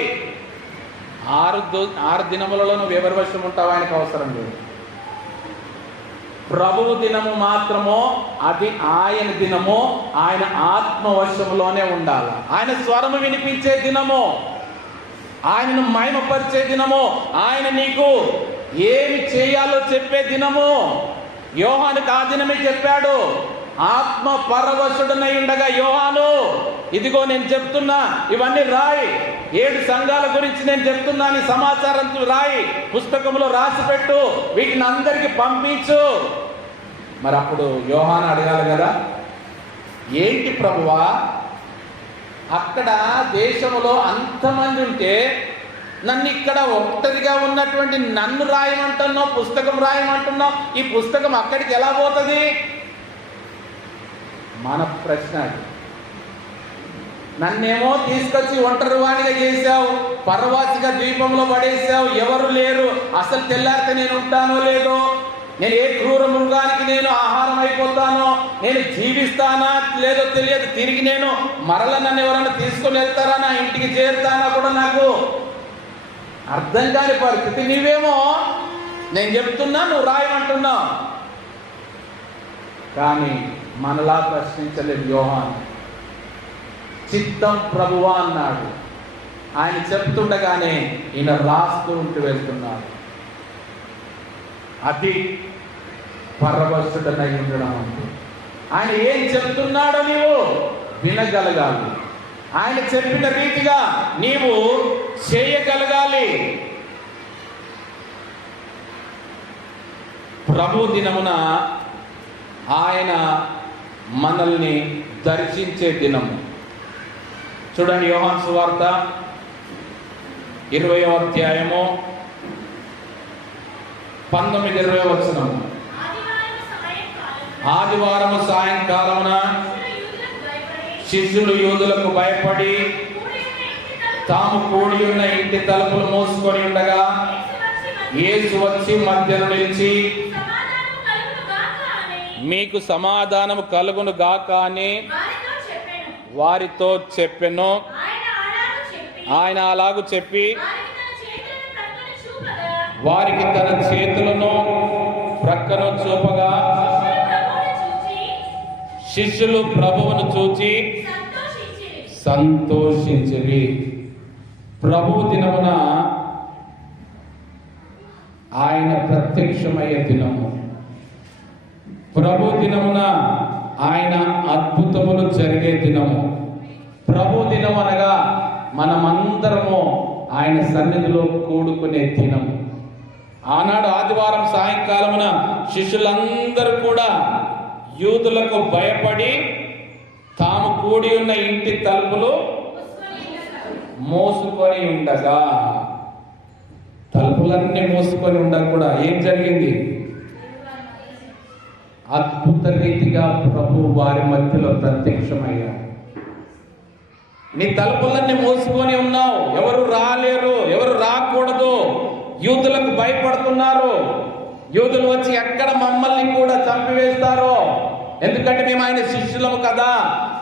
6 దినములలో నువ్వు ఎవరి వశం ఉంటావు? ఆయనకు అవసరం లేదు. ప్రభువు దినము మాత్రమో అది ఆయన దినము, ఆయన ఆత్మవశములోనే ఉండాలి. ఆయన స్వరము వినిపించే దినము, ఆయనను మహిమపరిచే దినము, ఆయన నీకు ఏమి చేయాలో చెప్పే దినము. యోహానుకు ఆ దినమే చెప్పాడు. ఆత్మ పరవశుడనై ఉండగా యోహాను, ఇదిగో నేను చెప్తున్నా, ఇవన్నీ రాయి, 7 సంఘాల గురించి నేను చెప్తున్నాను, ఈ సమాచారం రాయి, పుస్తకంలో రాసి పెట్టు, వీటిని అందరికి పంపించు. మరి అప్పుడు యోహాను అడగాలి కదా, ఏంటి ప్రభువా, అక్కడ దేశంలో అంతమంది ఉంటే నన్ను ఇక్కడ ఒక్కటిగా ఉన్నటువంటి నన్ను రాయమంటున్నావు, పుస్తకం రాయమంటున్నావు, ఈ పుస్తకం అక్కడికి ఎలా పోతుంది? మన ప్రశ్న. నన్నేమో తీసుకొచ్చి ఒంటరి వాణిగా చేశావు, పరవాసిగా ద్వీపంలో పడేసావు, ఎవరు లేరు, అసలు తెల్లారితే నేను ఉంటానో లేదో, నేను ఏ క్రూర మృగానికి నేను ఆహారం అయిపోతానో, నేను జీవిస్తానా లేదో తెలియదు, తిరిగి నేను మరల నన్ను ఎవరైనా తీసుకొని వెళ్తారా, నా ఇంటికి చేరుతానా కూడా నాకు అర్థం కాని పరిస్థితి. నీవేమో నేను చెప్తున్నా, నువ్వు రాయమంటున్నావు. కానీ మనలా ప్రశ్నించలేదు యోహాను. చిత్తం ప్రభువా అన్నాడు. ఆయన చెప్తుండగానే ఈయన రాస్తూ ఉంటూ వెళ్తున్నాడు. అతి పరవశుడనై ఉండడం అంటే ఆయన ఏం చెప్తున్నాడో నీవు వినగలగాలి, ఆయన చెప్పిన రీతిగా నీవు చేయగలగాలి. ప్రభు దినమున ఆయన మనల్ని దర్శించే దినము. చూడండి, యోహాను సువార్త 20వ అధ్యాయము 19-20 వచనము. ఆదివారము సాయంకాలమున శిష్యులు యూదులకు భయపడి తాము కూడి ఉన్న ఇంటి తలుపులు మూసుకొని ఉండగా యేసు వచ్చి మధ్యలో నిలిచి, మీకు సమాధానము కలుగును గాక అని వారితో చెప్పెను. ఆయన అలాగూ చెప్పి వారికి తన చేతులను ప్రక్కను చూపగా శిష్యులు ప్రభువును చూచి సంతోషించిరి. ప్రభువు దినమున ఆయన ప్రత్యక్షమయ్యే దినము. ప్రభు దినమున ఆయన అద్భుతములు జరిగే దినము. ప్రభు దినం అనగా మనమందరము ఆయన సన్నిధిలో కూడుకునే దినము. ఆనాడు ఆదివారం సాయంకాలమున శిష్యులందరూ కూడా యూదులకు భయపడి తాము కూడి ఉన్న ఇంటి తలుపులు మోసుకొని ఉండగా, తలుపులన్నీ మోసుకొని ఉండగా కూడా ఏం జరిగింది? అద్భుత రీతిగా ప్రభు వారి మధ్యలో ప్రత్యక్షమయ్యారు. నీ తలుపులన్నీ మోసుకొని ఉన్నావు, ఎవరు రాలేరు, ఎవరు రాకూడదు, యూదులకు భయపడుతున్నారు. యూదులు వచ్చి ఎక్కడ మమ్మల్ని కూడా చంపివేస్తారో, ఎందుకంటే మేము ఆయన శిష్యులము కదా,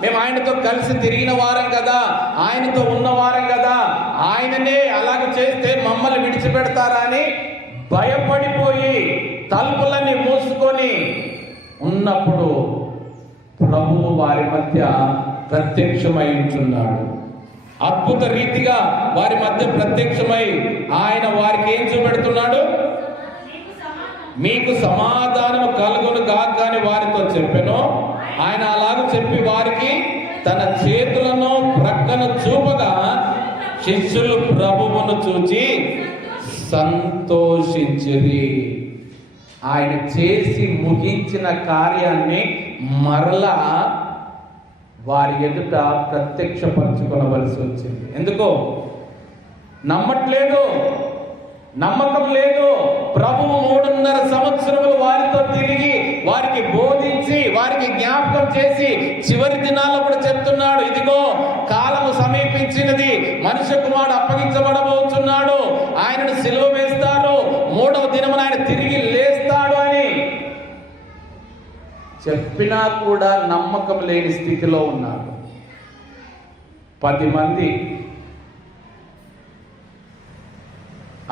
మేము ఆయనతో కలిసి తిరిగిన వారం కదా, ఆయనతో ఉన్నవారం కదా, ఆయననే అలాగ చేస్తే మమ్మల్ని విడిచిపెడతారా అని భయపడిపోయి తలుపులన్నీ మూసుకొని ఉన్నప్పుడు ప్రభువు వారి మధ్య ప్రత్యక్షమై ఉంటున్నాడు. అద్భుత రీతిగా వారి మధ్య ప్రత్యక్షమై ఆయన వారికి ఏం చూపెడుతున్నాడు? మీకు సమాధానము కలుగును గాక అని వారితో చెప్పెను. ఆయన అలాగూ చెప్పి వారికి తన చేతులను ప్రక్కన చూపగా శిష్యులు ప్రభువును చూచి సంతోషించిరి. ఆయన చేసి ముగించిన కార్యాన్ని మరలా వారి ఎదుట ప్రత్యక్షపరచుకొనవలసి వచ్చింది. ఎందుకో? నమ్మట్లేదు, నమ్మకం లేదు. ప్రభువు 3.5 సంవత్సరములు వారితో తిరిగి వారికి బోధించి వారికి జ్ఞాపకం చేసి చివరి దినాల్లో కూడా చెప్తున్నాడు, ఇదిగో కాలము సమీపించినది, మనుష్య కుమారుడు అప్పగించబడబోతున్నాడు, ఆయనను సిలువ వేస్తారు, 3వ దినమున ఆయన తిరిగి లేస్తాడు అని చెప్పినా కూడా నమ్మకం లేని స్థితిలో ఉన్నారు. 10 మంది.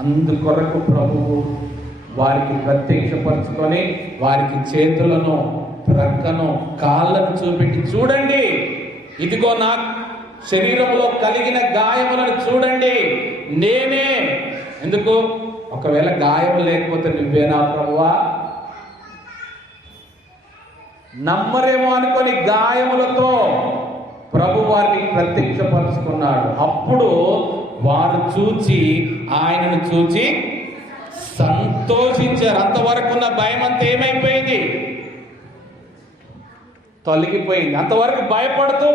అందుకొరకు ప్రభువు వారికి ప్రత్యక్షపరచుకొని వారికి చేతులను ప్రక్కను కాళ్ళను చూపెట్టి, చూడండి ఇదిగో నా శరీరంలో కలిగిన గాయములను చూడండి, నేనే. ఎందుకు? ఒకవేళ గాయం లేకపోతే నువ్వేనా ప్రభువా? నమ్మరేమో అనుకొని గాయములతో ప్రభు వారిని ప్రత్యక్షపరుచుకున్నాడు. అప్పుడు వారు చూచి ఆయనను చూచి సంతోషించారు. అంతవరకు ఉన్న భయం అంతా ఏమైపోయింది? తొలగిపోయింది. అంతవరకు భయపడుతూ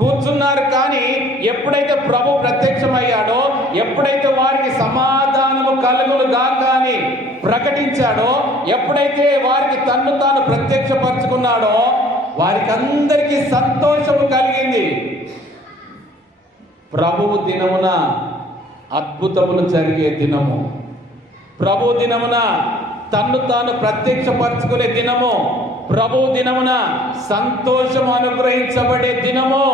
కూర్చున్నారు. కానీ ఎప్పుడైతే ప్రభు ప్రత్యక్షమయ్యాడో, ఎప్పుడైతే వారికి సమాధానము కలుగును గాక అని ప్రకటించాడో, ఎప్పుడైతే వారికి తన్ను తాను ప్రత్యక్షపరచుకున్నాడో, వారికి అందరికీ సంతోషము కలిగింది. ప్రభువు దినమున అద్భుతములు జరిగే దినము, ప్రభు దినమున తన్ను తాను ప్రత్యక్షపరచుకునే దినము, ప్రభు దినమున సంతోషం అనుగ్రహించబడే దినము.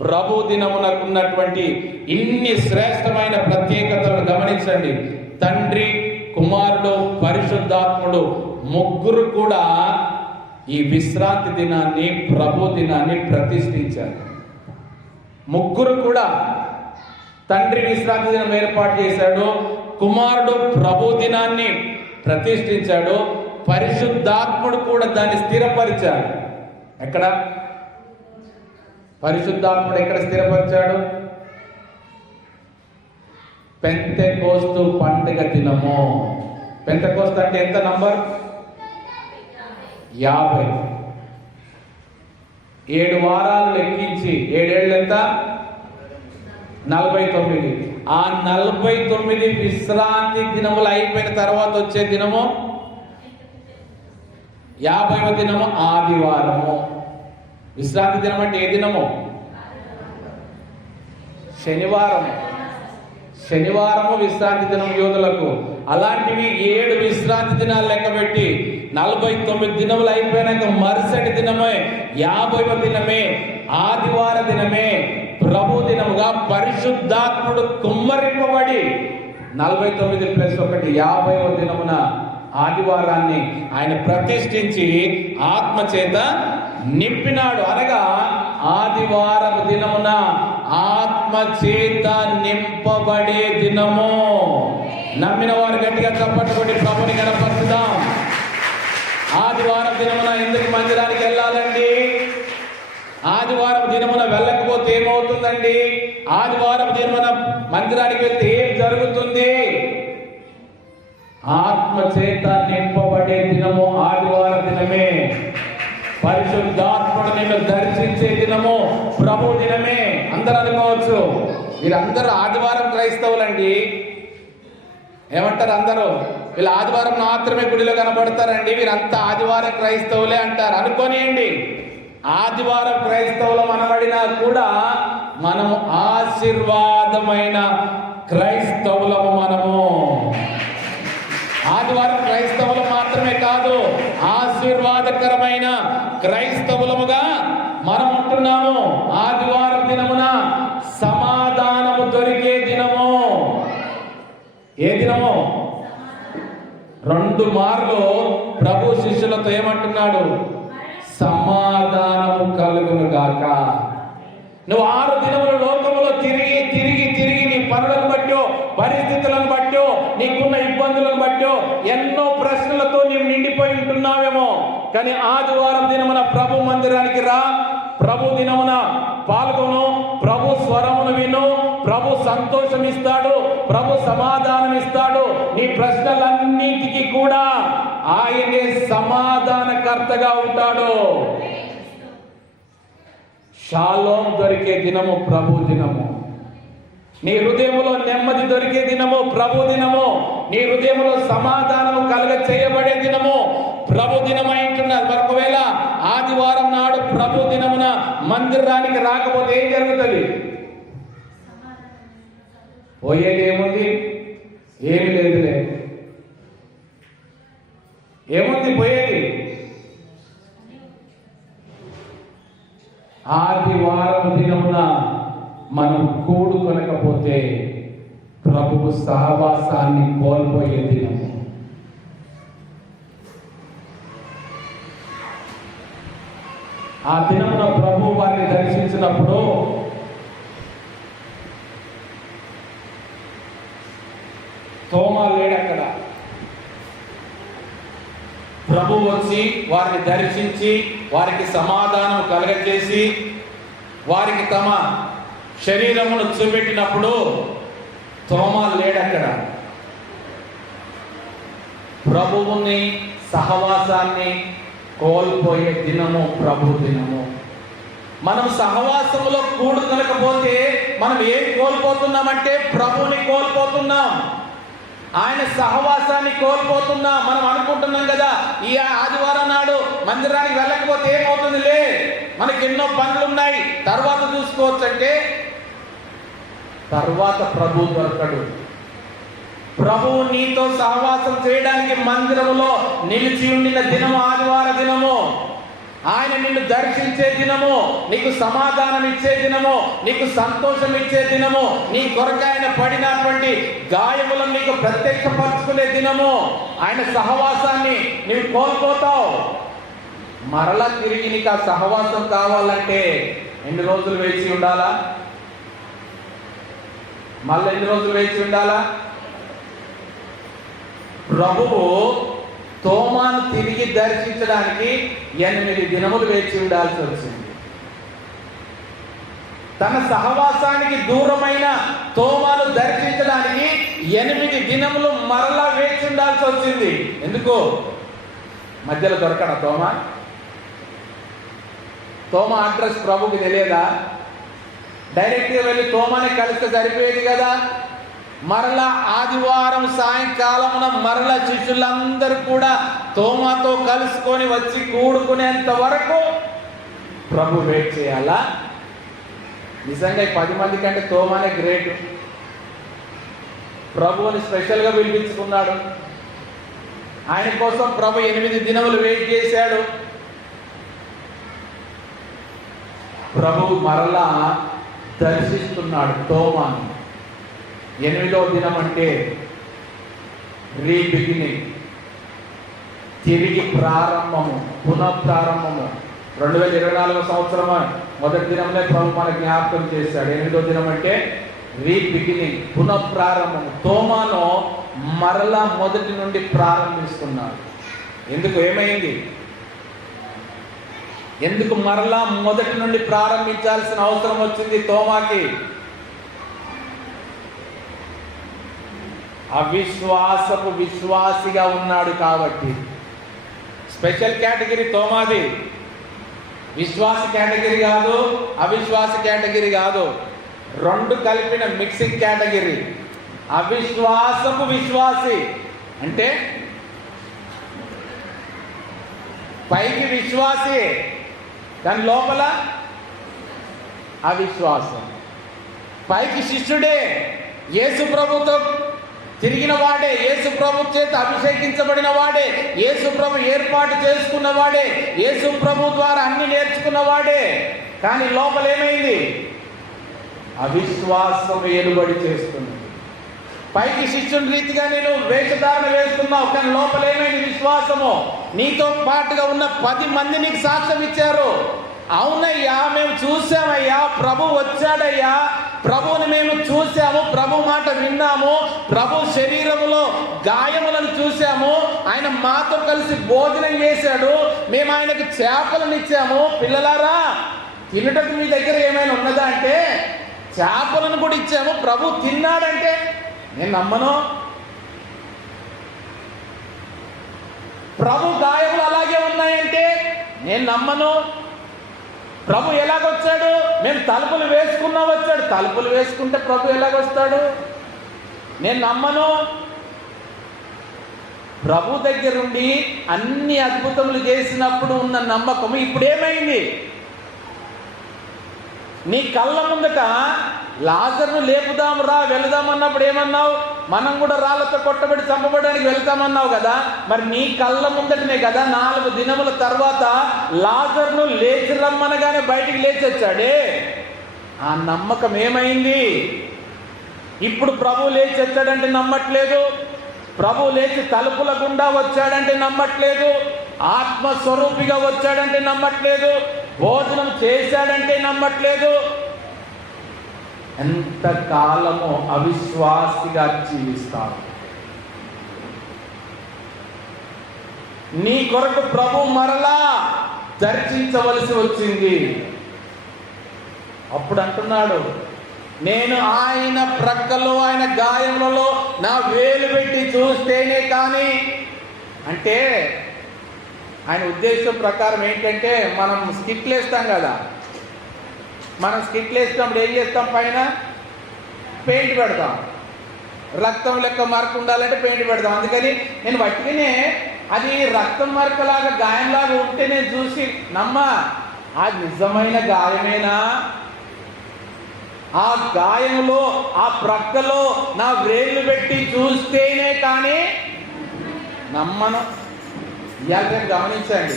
ప్రభు దినమునకున్నటువంటి ఇన్ని శ్రేష్టమైన ప్రత్యేకతలను గమనించండి. తండ్రి, కుమారుడు, పరిశుద్ధాత్ముడు ముగ్గురు కూడా ఈ విశ్రాంతి దినాన్ని, ప్రభు దినాన్ని ప్రతిష్ఠించారు. ముగ్గురు కూడా, తండ్రి విశ్రాంతి దినం ఏర్పాటు చేశాడు, కుమారుడు ప్రభు దినాన్ని ప్రతిష్ఠించాడు, పరిశుద్ధాత్ముడు కూడా దాన్ని స్థిరపరిచాడు. ఎక్కడ పరిశుద్ధాత్ముడు ఎక్కడ స్థిరపరిచాడు? పెంతెకోస్తు పండుగ దినము. పెంతెకోస్తు అంటే ఎంత నంబర్? 50. 7 వారాలు లెక్కించి 7 ఏళ్ళు ఎంత? 49. ఆ 49 విశ్రాంతి దినములు అయిపోయిన తర్వాత వచ్చే దినము 50వ దినము ఆదివారము. విశ్రాంతి దినం అంటే ఏ దినము? శనివారము. శనివారము విశ్రాంతి దినం యూదులకు. అలాంటివి 7 విశ్రాంతి దినాలు లెక్కబెట్టి 49 దినములు అయిపోయినాక మరుసటి దినమే 50వ దినమే ఆదివార దినమే ప్రభు దినముగా పరిశుద్ధాత్ముడు కుమ్మరింపబడి 49 + 1 50వ దినమున ఆదివారాన్ని ఆయన ప్రతిష్ఠించి ఆత్మ చేత నింపినాడు. అనగా ఆదివారము దినమున ఆత్మ చేత నింపబడే దినము. నమ్మిన వారు గట్టిగా చప్పట్టుకొని ప్రభుని కనపరుచుదాం. ఆదివారం దినమున ఎందుకు మందిరానికి వెళ్ళాలండి? ఆదివారం దినమున వెళ్ళకపోతే ఏమవుతుందండి? ఆదివారం దినమున మందిరానికి వెళ్తే ఏం జరుగుతుంది? ఆత్మ చేత నింపబడే దినము ఆదివార దినమే. పరిశుద్ధాత్ముడు నిన్ను దర్శించే దినము ప్రభు దినమే. అందరూ అనుకోవచ్చు, వీరందరూ ఆదివారం క్రైస్తవులండి. ఏమంటారు అందరూ? వీళ్ళు ఆదివారం మాత్రమే గుడిలో కనబడతారండి, వీరంతా ఆదివారం క్రైస్తవులే అంటారు. అనుకోనియండి, ఆదివారం క్రైస్తవులం అనబడినా కూడా మనము ఆశీర్వాదమైన క్రైస్తవులము. మనము ఆదివారం క్రైస్తవులు మాత్రమే కాదు, ఆశీర్వాదకరమైన క్రైస్తవులముగా మనం ఉంటున్నాము. ఆదివారం దినమున సమాధానము దొరికే దినము. ఏ దినము? 2 మార్లు ప్రభు శిష్యులతో ఏమంటున్నాడు? సమాధానము కలుగును గాక. నువ్వు 6 దినములు లోకములో తిరిగి తిరిగి తిరిగి నీ పనులను బట్టో, పరిస్థితులను బట్టో, నీకున్న ఇబ్బందులను బట్టో ఎన్నో ప్రశ్నలతో నీవు నిండిపోయి ఉంటున్నావేమో. కానీ ఆదివారం దినమున ప్రభు మందిరానికి రా, ప్రభు దినమున పాల్గొను, ప్రభు స్వరమును విను, ప్రభు సంతోషం ఇస్తాడు, ప్రభు సమాధానం ఇస్తాడు. నీ ప్రశ్నలన్నిటికీ కూడా ఆయనే సమాధానకర్తగా ఉంటాడు. షాలోం దొరికే దినము ప్రభు దినము. నీ హృదయములో నెమ్మది దొరికే దినము ప్రభు దినము. నీ హృదయములో సమాధానము కలుగ చేయబడే దినము ప్రభు దినమై ఉంటున్నది. ఒకవేళ ఆదివారం నాడు ప్రభు దినమున మందిరానికి రాకపోతే ఏం జరుగుతుంది? పోయేది ఏముంది? ఏమి లేదులే. ఏముంది పోయేది? ఆదివారం దినమున మనం కూడుకొనకపోతే ప్రభువు సహవాసాన్ని కోల్పోయే దినము. ఆ దినమున ప్రభు వారిని దర్శించినప్పుడు తోమా లేడక్కడ. ప్రభు వచ్చి వారిని దర్శించి వారికి సమాధానం కలగజేసి వారికి తమ శరీరమును చూపెట్టినప్పుడు తోమా లేడక్కడ. ప్రభువుని, సహవాసాన్ని, కోల్పోయే దినము ప్రభు దినము. మనం సహవాసములో కూడుకొనకపోతే మనం ఏం కోల్పోతున్నామంటే ప్రభుని కోల్పోతున్నాం, ఆయన సహవాసాన్ని కోల్పోతున్నాం. మనం అనుకుంటున్నాం కదా, ఈ ఆదివారం నాడు మందిరానికి వెళ్ళకపోతే ఏమవుతుందిలే, మనకి ఎన్నో పనులు ఉన్నాయి, తర్వాత చూసుకోవచ్చు అంటే తర్వాత ప్రభు దొరకడు. ప్రభువు నీతో సహవాసం చేయడానికి మందిరములో నిలిచి ఉండిన దినము ఆదివార దినము. ఆయన నిన్ను దర్శించే దినము, నీకు సమాధానం ఇచ్చే దినము, నీకు సంతోషం ఇచ్చే దినము, నీ కొరకు ఆయన పడినటువంటి గాయములను నీకు ప్రత్యక్షపరచుకునే దినము. ఆయన సహవాసాన్ని నీవు కోల్పోతావు. మరలా తిరిగి నీకు ఆ సహవాసం కావాలంటే ఎన్ని రోజులు వేచి ఉండాలా? మళ్ళీ ఎన్ని రోజులు వేచి ఉండాలా? ప్రభువు తోమాను తిరిగి దర్శించడానికి 8 దినములు వేచి ఉండాల్సి వచ్చింది. తన సహవాసానికి దూరమైన తోమాను దర్శించడానికి 8 దినములు మరలా వేచి ఉండాల్సి వచ్చింది. ఎందుకు? మధ్యలో దొరకడా తోమా అడ్రస్ ప్రభుకి తెలియదా? డైరెక్ట్గా వెళ్ళి తోమాని కలిస్తే సరిపోయేది కదా. మరలా ఆదివారం సాయంకాలమున మరలా శిష్యులందరూ కూడా తోమాతో కలుసుకొని వచ్చి కూడుకునేంత వరకు ప్రభు వెయిట్ చేయాలా? నిజంగా 10 మంది కంటే తోమానే గ్రేట్. ప్రభువుని స్పెషల్గా పిలిపించుకున్నాడు. ఆయన కోసం ప్రభు 8 దినములు వెయిట్ చేశాడు. ప్రభు మరలా దర్శిస్తున్నాడు తోమాను. 8వ దినం అంటే రీబిగినింగ్, తిరిగి ప్రారంభము, పునఃప్రారంభము. 2024 సంవత్సరము మొదటి దినంలో ప్రభు మన జ్ఞాపకం చేశాడు. 8వ దినం అంటే రీబిగినింగ్, పునఃప్రారంభము. తోమాను మరలా మొదటి నుండి ప్రారంభిస్తున్నాడు. ఎందుకు? ఏమైంది? ఎందుకు మరలా మొదటి నుండి ప్రారంభించాల్సిన అవసరం వచ్చింది తోమాకి? అవిశ్వాసపు విశ్వాసిగా ఉన్నాడు కాబట్టి. స్పెషల్ కేటగిరీ తోమాది, విశ్వాస కేటగిరీ కాదు, అవిశ్వాస కేటగిరీ కాదు, 2 కలిపిన మిక్సింగ్ కేటగిరీ. అవిశ్వాసపు విశ్వాసి అంటే పైకి విశ్వాసి దాని లోపల అవిశ్వాసం. పైకి శిష్యుడే, యేసు ప్రభుతో తిరిగిన వాడే, యేసు ప్రభు చేత అభిషేకించబడిన వాడే, యేసు ప్రభు ఏర్పాటు చేసుకున్న వాడే, యేసు ప్రభు ద్వారా అన్ని నేర్చుకున్న వాడే. కానీ లోపల ఏమైంది? అవిశ్వాసం ఏలుబడి చేస్తుంది. పైకి శిష్యుని రీతిగా నేను వేషధారణ వేస్తున్నావు, కానీ లోపల ఏమైంది? విశ్వాసము. నీతో పాటుగా ఉన్న 10 మంది నీకు సాక్ష్యం ఇచ్చారు. అవునయ్యా, మేము చూసామయ్యా, ప్రభు వచ్చాడయ్యా, ప్రభువుని మేము చూసాము, ప్రభు మాట విన్నాము, ప్రభు శరీరములో గాయములను చూసాము, ఆయన మాతో కలిసి భోజనం చేశాడు, మేము ఆయనకు చేపలను ఇచ్చాము. పిల్లలారా, తినటకు మీ దగ్గర ఏమైనా ఉన్నదా అంటే చేపలను కూడా ఇచ్చాము, ప్రభు తిన్నాడంటే నేను నమ్మను. ప్రభు గాయములు అలాగే ఉన్నాయంటే నేను నమ్మను. ప్రభు ఎలాగొచ్చాడు? మేము తలుపులు వేసుకున్నా వచ్చాడు. తలుపులు వేసుకుంటే ప్రభు ఎలాగొస్తాడు? నేను నమ్మను. ప్రభు దగ్గరుండి అన్ని అద్భుతములు చేసినప్పుడు ఉన్న నమ్మకము ఇప్పుడు ఏమైంది? నీ కళ్ళ ముందట లాజరును లేపుదాం రా వెళదామన్నప్పుడు ఏమన్నావు? మనం కూడా రాళ్లతో కొట్టబడి చంపబడడానికి వెళ్తామన్నావు కదా. మరి నీ కళ్ళ ముందటనే కదా 4 దినముల తర్వాత లాజరును లేచి రమ్మనగానే బయటికి లేచి వచ్చాడే. ఆ నమ్మకం ఏమైంది? ఇప్పుడు ప్రభు లేచి వచ్చాడంటే నమ్మట్లేదు. ప్రభు లేచి తలుపుల గుండా వచ్చాడంటే నమ్మట్లేదు. ఆత్మస్వరూపిగా వచ్చాడంటే నమ్మట్లేదు. భోజనం చేశాడంటే నమ్మట్లేదు. ఎంతకాలము అవిశ్వాసిగా జీవిస్తాడు. నీ కొరకు ప్రభు మరలా దర్శించవలసి వచ్చింది. అప్పుడు అంటున్నాడు, నేను ఆయన ప్రక్కలో, ఆయన గాయములలో నా వేలు పెట్టి చూస్తేనే కానీ. అంటే ఆయన ఉద్దేశం ప్రకారం ఏంటంటే, మనం స్కిట్లు వేస్తాం కదా, మనం స్కిట్లు వేసినప్పుడు ఏం చేస్తాం, పైన పెయింట్ పెడతాం. రక్తం లెక్క మార్కు ఉండాలంటే పెయింట్ పెడతాం. అందుకని నేను వట్టిగానే అది రక్తం మరకలాగా గాయంలాగా ఉంటే నేను చూసి నమ్మా, అది నిజమైన గాయమేనా, ఆ గాయంలో ఆ ప్రక్కలో నా వ్రేళ్ళు పెట్టి చూస్తేనే కానీ నమ్మను. ఇవాళ రేపు గమనించండి,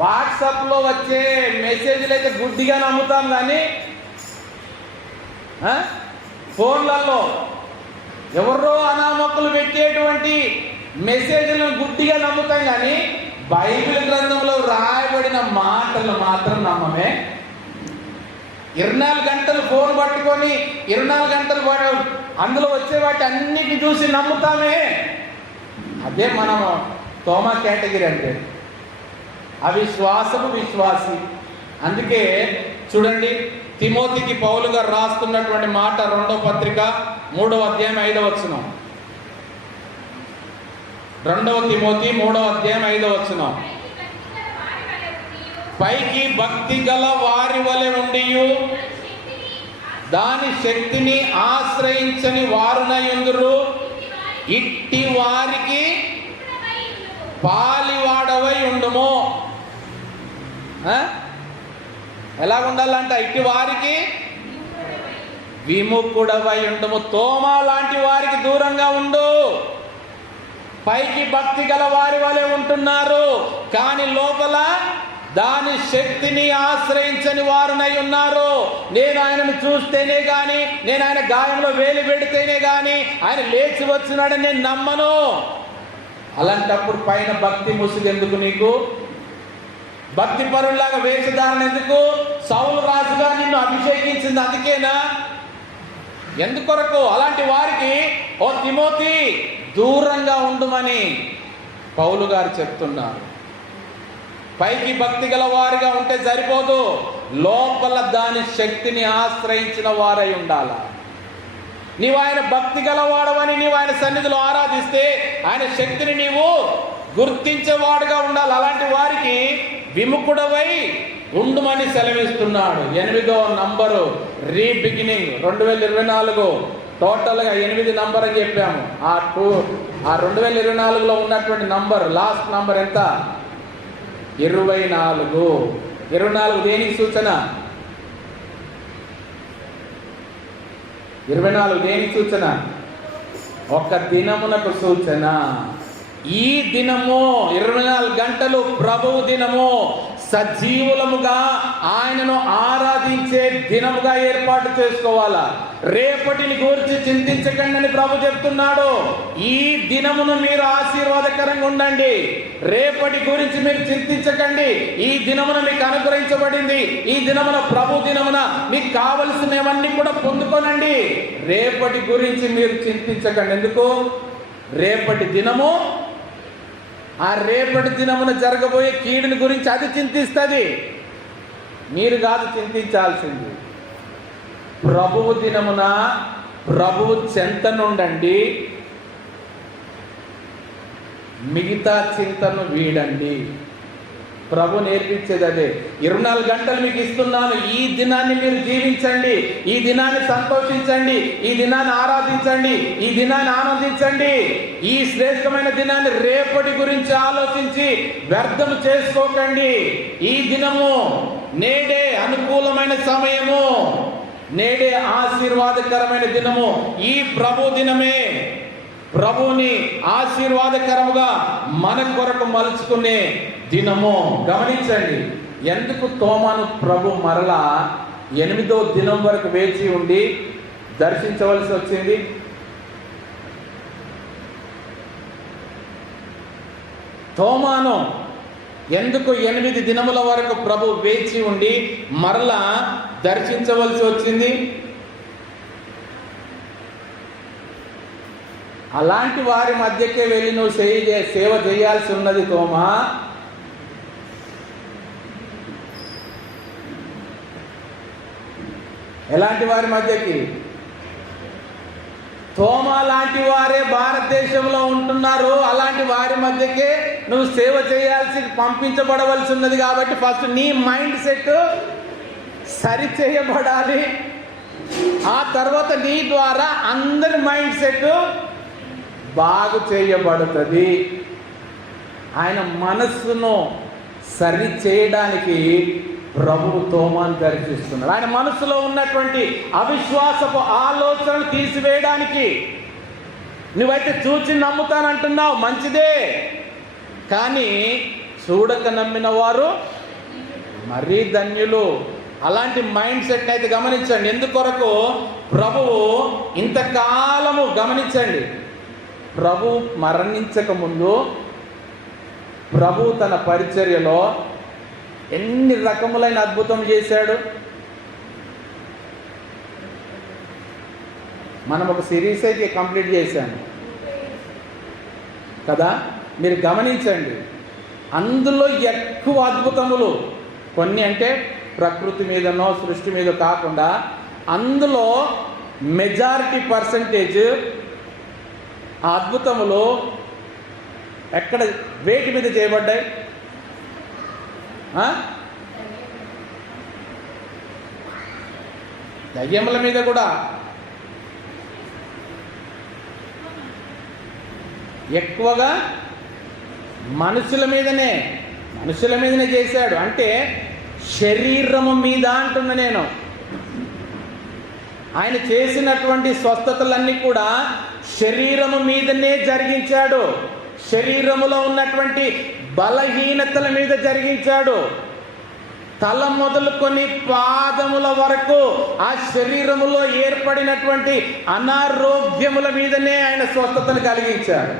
వాట్సాప్లో వచ్చే మెసేజ్లు అయితే గుడ్డిగా నమ్ముతాం, కానీ ఫోన్లలో ఎవరో అనామకులు పెట్టేటువంటి మెసేజ్లను గుడ్డిగా నమ్ముతాం, కానీ బైబిల్ గ్రంథంలో రాయబడిన మాటలు మాత్రం నమ్మమే. 24 గంటలు ఫోన్ పట్టుకొని 24 గంటలు అందులో వచ్చే వాటి అన్నిటిని చూసి నమ్ముతామే. అదే మనం తోమా కేటగిరీ అంటే, అవిశ్వాసము విశ్వాసి. అందుకే చూడండి, తిమోతికి పౌలు గారు రాస్తున్నటువంటి మాట 2వ పత్రిక 3వ అధ్యాయం 5వ వచనం. 2వ తిమోతి 3వ అధ్యాయం 5వ వచనం. పైకి భక్తి గల వారి వలె ఉండి దాని శక్తిని ఆశ్రయించని వారునయుందురు, ఇట్టి వారికి పాలివాడవై ఉండుము. ఎలా ఉండాలంట, ఇట్టి వారికి విముఖుడవై ఉండుము. తోమా లాంటి వారికి దూరంగా ఉండు. పైకి భక్తి గల వారి వలె ఉంటున్నారు, కానీ లోపల దాని శక్తిని ఆశ్రయించని వారునై ఉన్నారు. నేను ఆయనను చూస్తేనే గాని, నేను ఆయన గాయంలో వేలు పెడితేనే గాని ఆయన లేచి వచ్చినాడని నేను నమ్మను. అలాంటప్పుడు పైన భక్తి ముసుగు ఎందుకు నీకు? భక్తి పరుల్లాగా వేషధారణ ఎందుకు? సౌలు రాజుగా నిన్ను అభిషేకించింది అందుకేనా? ఎందుకొరకు? అలాంటి వారికి ఓ తిమోతి దూరంగా ఉండుమని పౌలు గారు చెప్తున్నారు. పైకి భక్తి గల వారిగా ఉంటే సరిపోదు, లోపల దాని శక్తిని ఆశ్రయించిన వారై ఉండాల. నీవు ఆయన భక్తి గలవాడవని నీవు ఆయన సన్నిధిలో ఆరాధిస్తే ఆయన శక్తిని నీవు గుర్తించేవాడుగా ఉండాలి. అలాంటి వారికి విముఖుడవై ఉండుమని సెలవిస్తున్నాడు. 8వ నంబరు రీబిగినింగ్ 2024 టోటల్గా 8 నంబర్ అని చెప్పాము. ఆ 2024లో ఉన్నటువంటి నంబర్, లాస్ట్ నంబర్ ఎంత? 24. 24 దేనికి సూచన? 24 దేనికి సూచన? ఒక దినమునకు సూచన. ఈ దినము 24 గంటలు ప్రభువు దినము, సజీవులముగా ఆయనను ఆరాధించే దినముగా ఏర్పాటు చేసుకోవాలా. రేపటిని గురించి చింతించకండి అని ప్రభు చెప్తున్నాడు. ఈ దినమును మీరు ఆశీర్వాదకరంగా ఉండండి. రేపటి గురించి మీరు చింతించకండి. ఈ దినమున మీకు అనుగ్రహించబడింది. ఈ దినమున ప్రభు దినమున మీకు కావలసినవన్నీ కూడా పొందుకోనండి. రేపటి గురించి మీరు చింతించకండి. ఎందుకు? రేపటి దినము, ఆ రేపటి దినమున జరగబోయే కీడుని గురించి అది చింతిస్తుంది. మీరు కాదు చింతించాల్సింది. ప్రభువు దినమున ప్రభువు చెంతనుండండి, మిగతా చింతను వీడండి. ప్రభు నేర్పించేది అదే. 24 గంటలు మీకు ఇస్తున్నాను, ఈ దినాన్ని మీరు జీవించండి, ఈ దినాన్ని సంతోషించండి, ఈ దినాన్ని ఆరాధించండి, ఈ దినాన్ని ఆనందించండి. ఈ శ్రేష్టమైన దినాన్ని రేపటి గురించి ఆలోచించి వ్యర్థం చేసుకోకండి. ఈ దినము నేడే అనుకూలమైన సమయము, నేడే ఆశీర్వాదకరమైన దినము. ఈ ప్రభు దినమే ప్రభువుని ఆశీర్వాదకరముగా మన కొరకు మలుచుకునే దినము. గమనించండి, ఎందుకు తోమాను ప్రభు మరలా 8వ దినం వరకు వేచి ఉండి దర్శించవలసి వచ్చింది? తోమాను ఎందుకు 8 దినముల వరకు ప్రభు వేచి ఉండి మరలా దర్శించవలసి వచ్చింది? అలాంటి వారి మధ్యకే వెళ్ళి నువ్వు సేవ చేయాల్సి ఉన్నది తోమా. ఎలాంటి వారి మధ్యకి? తోమా లాంటి వారే భారతదేశంలో ఉంటున్నారు. అలాంటి వారి మధ్యకే నువ్వు సేవ చేయాల్సి పంపించబడవలసి ఉన్నది. కాబట్టి ఫస్ట్ నీ మైండ్ సెట్ సరి చేయబడాలి. ఆ తర్వాత నీ ద్వారా అందరి మైండ్ సెట్ బాగు చేయబడుతుంది. ఆయన మనస్సును సరి చేయడానికి ప్రభువు తోమాను దర్శిస్తున్నాడు. ఆయన మనసులో ఉన్నటువంటి అవిశ్వాసపు ఆలోచనలు తీసివేయడానికి. నువ్వైతే చూచి నమ్ముతానంటున్నావు, మంచిదే, కానీ చూడక నమ్మిన వారు మరీ ధన్యులు. అలాంటి మైండ్ సెట్ అయితే గమనించండి. ఎందుకొరకు ప్రభువు ఇంతకాలము గమనించండి, ప్రభు మరణించక ముందు ప్రభు తన పరిచర్యలో ఎన్ని రకములైన అద్భుతం చేశాడు. మనం ఒక సిరీస్ అయితే కంప్లీట్ చేశాను కదా, మీరు గమనించండి. అందులో ఎక్కువ అద్భుతములు కొన్ని అంటే ప్రకృతి మీదనో సృష్టి మీద కాకుండా అందులో మెజారిటీ పర్సంటేజ్ ఆ అద్భుతములు ఎక్కడ వేటి మీద చేయబడ్డాయి? దయ్యముల మీద కూడా. ఎక్కువగా మనుషుల మీదనే చేశాడు. అంటే శరీరము మీద అంటున్నా నేను. ఆయన చేసినటువంటి స్వస్థతలన్నీ కూడా శరీరము మీదనే జరిగించాడు. శరీరములో ఉన్నటువంటి బలహీనతల మీద జరిగించాడు. తల మొదలుకొని పాదముల వరకు ఆ శరీరములో ఏర్పడినటువంటి అనారోగ్యముల మీదనే ఆయన స్వస్థతను కలిగించాడు.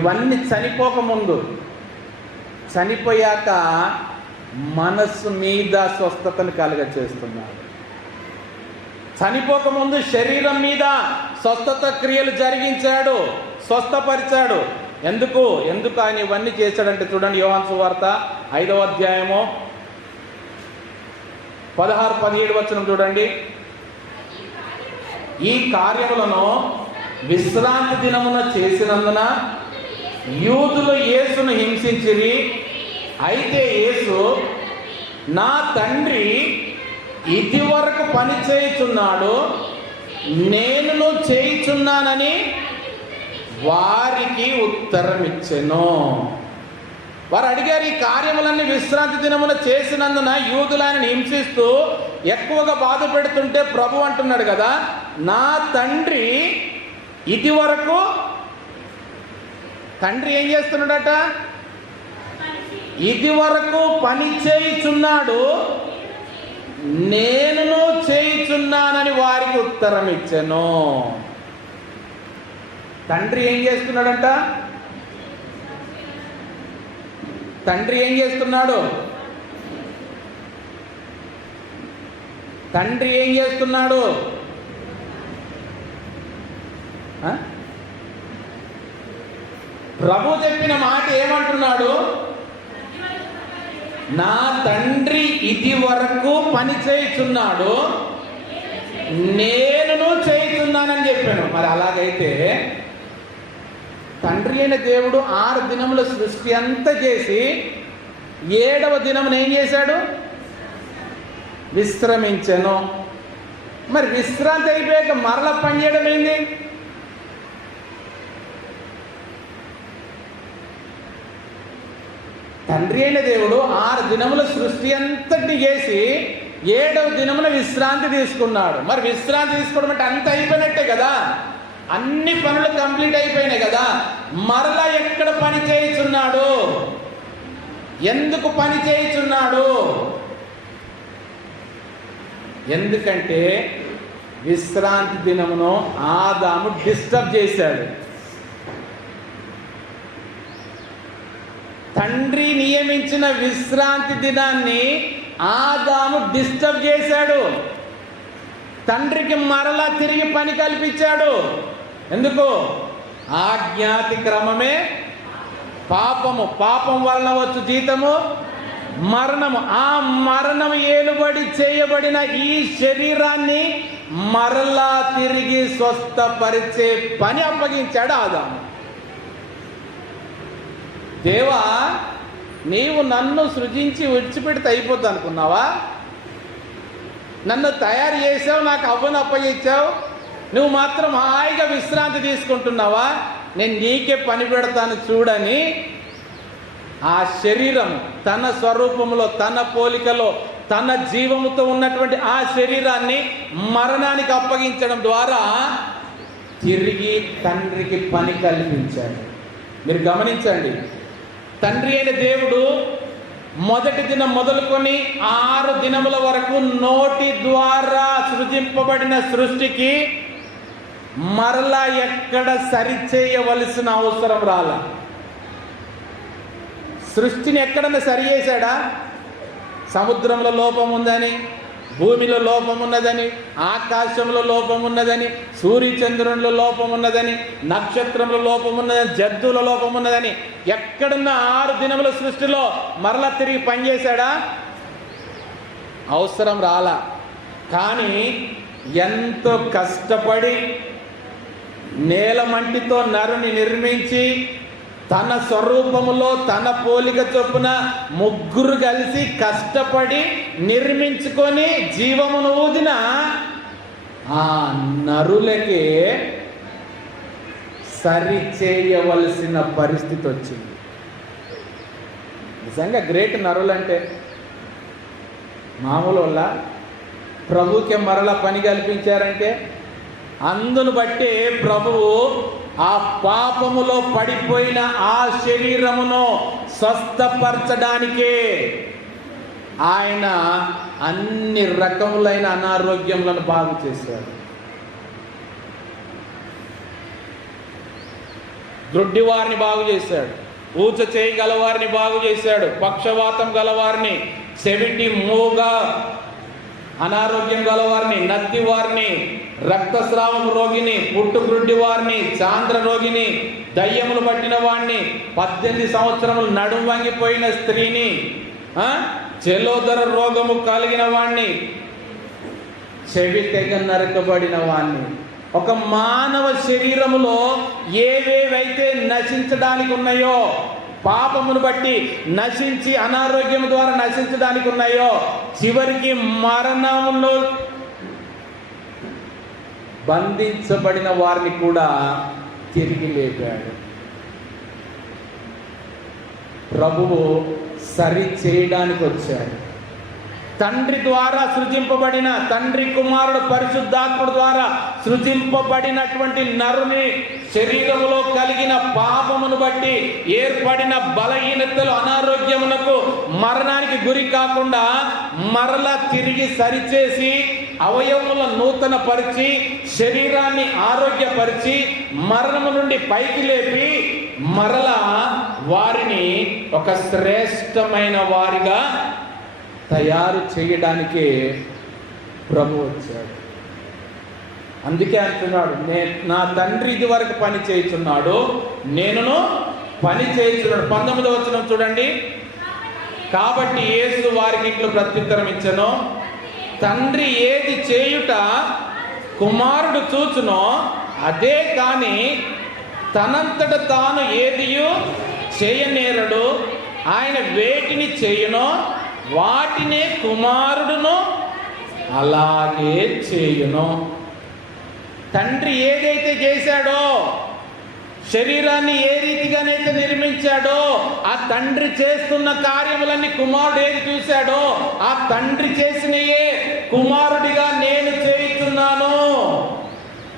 ఇవన్నీ చనిపోకముందు. చనిపోయాక మనస్సు మీద స్వస్థతను కలుగచేస్తున్నాడు. చనిపోకముందు శరీరం మీద స్వస్థత క్రియలు జరిగించాడు, స్వస్థపరిచాడు. ఎందుకు ఆయన ఇవన్నీ చేశాడంటే చూడండి, యోహాను సువార్త 5వ అధ్యాయము 16-17 వచనం చూడండి. ఈ కార్యములను విశ్రాంతి దినమున చేసినందున యూదులు యేసును హింసించిరి. అయితే యేసు, నా తండ్రి ఇది వరకు పని చేయుచున్నాడు, నేను చేయుచున్నానని వారికి ఉత్తరం ఇచ్చెను. వారు అడిగారు, ఈ కార్యములన్నీ విశ్రాంతి దినమున చేసినందున యూదులను హింసిస్తూ ఎక్కువగా బాధ పెడుతుంటే ప్రభు అంటున్నాడు కదా, నా తండ్రి ఇది వరకు. తండ్రి ఏం చేస్తున్నాడట? ఇది వరకు పని చేయుచున్నాడు, నేను చేయుచున్నానని వారికి ఉత్తరం ఇచ్చెను. తండ్రి ఏం చేస్తున్నాడంట? తండ్రి ఏం చేస్తున్నాడు? తండ్రి ఏం చేస్తున్నాడు? ప్రభు చెప్పిన మాట ఏమంటున్నాడు? నా తండ్రి ఇది వరకు పని చేయుచున్నాడు, నేను చేయుచున్నానని చెప్పాను. మరి అలాగైతే తండ్రి అయిన దేవుడు 6 దినముల సృష్టి అంతా చేసి 7వ దినమున ఏం చేశాడు? విశ్రమించెను. మరి విశ్రాంతి అయిపోయాక మరలా పనిచేయడం ఏంది? తండ్రి అయిన దేవుడు 6 దినముల సృష్టి అంతటి చేసి 7వ దినమున విశ్రాంతి తీసుకున్నాడు. మరి విశ్రాంతి తీసుకోవడం అంటే అంత అయిపోయినట్టే కదా, అన్ని పనులు కంప్లీట్ అయిపోయినాయి కదా. మరలా ఎక్కడ పని చేయుచున్నాడు? ఎందుకు పని చేయుచున్నాడు? ఎందుకంటే విశ్రాంతి దినమును ఆదాము డిస్టర్బ్ చేశాడు. తండ్రి నియమించిన విశ్రాంతి దినాన్ని ఆదాము డిస్టర్బ్ చేశాడు. తండ్రికి మరలా తిరిగి పని కల్పించాడు. ఎందుకు? ఆజ్ఞాతి క్రమమే పాపము, పాపం వలన వచ్చు జీతము మరణము. ఆ మరణం ఏలుబడి చేయబడిన ఈ శరీరాన్ని మరలా తిరిగి స్వస్థపరిచే పని అప్పగించాడు ఆదాము. దేవా, నీవు నన్ను సృజించి విడిచిపెడితే అయిపోద్ది అనుకున్నావా? నన్ను తయారు చేసావు, నాకు అవ్వను అప్పగించావు, నువ్వు మాత్రం హాయిగా విశ్రాంతి తీసుకుంటున్నావా? నేను నీకే పని పెడతాను చూడని ఆ శరీరం తన స్వరూపంలో, తన పోలికలో, తన జీవముతో ఉన్నటువంటి ఆ శరీరాన్ని మరణానికి అప్పగించడం ద్వారా తిరిగి తండ్రికి పని కల్పించాడు. మీరు గమనించండి, తండ్రి అయిన దేవుడు మొదటి దినం మొదలుకొని 6 దినముల వరకు నోటి ద్వారా సృజింపబడిన సృష్టికి మరలా ఎక్కడ సరిచేయవలసిన అవసరం రాల. సృష్టిని ఎక్కడన్నా సరి చేశాడా? సముద్రంలో లోపం ఉందని, భూమిలో లోపం ఉన్నదని, ఆకాశంలో లోపం ఉన్నదని, సూర్యచంద్రునిలో లోపం ఉన్నదని, నక్షత్రంలో లోపం ఉన్నదని, జంతువుల లోపం ఉన్నదని ఎక్కడున్న 6 దినముల సృష్టిలో మరలా తిరిగి పనిచేశాడా? అవసరం రాలా. కానీ ఎంతో కష్టపడి నేలమంటితో నరుని నిర్మించి తన స్వరూపములో తన పోలిక చొప్పున 3 కలిసి కష్టపడి నిర్మించుకొని జీవమును ఊదిన ఆ నరులకే సరిచేయవలసిన పరిస్థితి వచ్చింది. నిజంగా గ్రేట్ నరులంటే. మామూలు వల్ల ప్రభువుకి మరలా పని కల్పించారంటే అందును బట్టి ప్రభువు ఆ పాపములో పడిపోయిన ఆ శరీరమును స్వస్థపరచడానికే ఆయన అన్ని రకములైన అనారోగ్యములను బాగు చేశాడు. గ్రుడ్డి వారిని బాగు చేశాడు, ఊచ చేయి గలవారిని బాగు చేశాడు, పక్షవాతం గలవారిని, చెవిటి మూగ అనారోగ్యం గలవారిని, నత్తి వారిని, రక్తస్రావం రోగిని, పుట్టుగ్రుడ్డి వారిని, చాంద్ర రోగిని, దయ్యములు పట్టిన వాడిని, 18 సంవత్సరములు నడుము వంగిపోయిన స్త్రీని, జలోదర రోగము కలిగిన వాణ్ణి, చెవి తెగ నరకబడిన వాణ్ణి. ఒక మానవ శరీరములో ఏవేవైతే నశించడానికి ఉన్నాయో, పాపమును బట్టి నశించి అనారోగ్యం ద్వారా నశించడానికి ఉన్నాయో, చివరికి మరణంలో బంధించబడిన వారిని కూడా తిరిగి లేపాడు. ప్రభువు సరి చేయడానికి వచ్చాడు. తండ్రి ద్వారా సృజింపబడిన, తండ్రి కుమారుడు పరిశుద్ధాత్ముడు ద్వారా సృజింపబడినటువంటి నరుని శరీరములో కలిగిన పాపమును బట్టి ఏర్పడిన బలహీనతలు, అనారోగ్యమునకు, మరణానికి గురి కాకుండా మరలా తిరిగి సరిచేసి అవయవముల నూతన పరిచి శరీరాన్ని ఆరోగ్యపరిచి మరణము నుండి పైకి లేపి మరలా వారిని ఒక శ్రేష్టమైన వారిగా తయారు చేయడానికే ప్రభు వచ్చాడు. అందుకే అంటున్నాడు, నా తండ్రి ఇది వరకు పని చేయుచున్నాడు, నేనును పని చేయుచున్నాడు. 19వ వచనం చూడండి. కాబట్టి యేసు వారికి ఇట్లు ప్రత్యుత్తరం ఇచ్చెను, తండ్రి ఏది చేయుట కుమారుడు చూచునో అదే కాని తనంతట తాను ఏదియు చేయనేరడు. ఆయన వేటిని చేయునో వాటినే కుమారుడును అలాగే చేయును. తండ్రి ఏదైతే చేశాడో, శరీరాన్ని ఏ రీతిగానైతే నిర్మించాడో, ఆ తండ్రి చేస్తున్న కార్యములన్నీ కుమారుడు ఏది చూశాడో ఆ తండ్రి చేసినయే కుమారుడిగా నేను చేయుచున్నాను.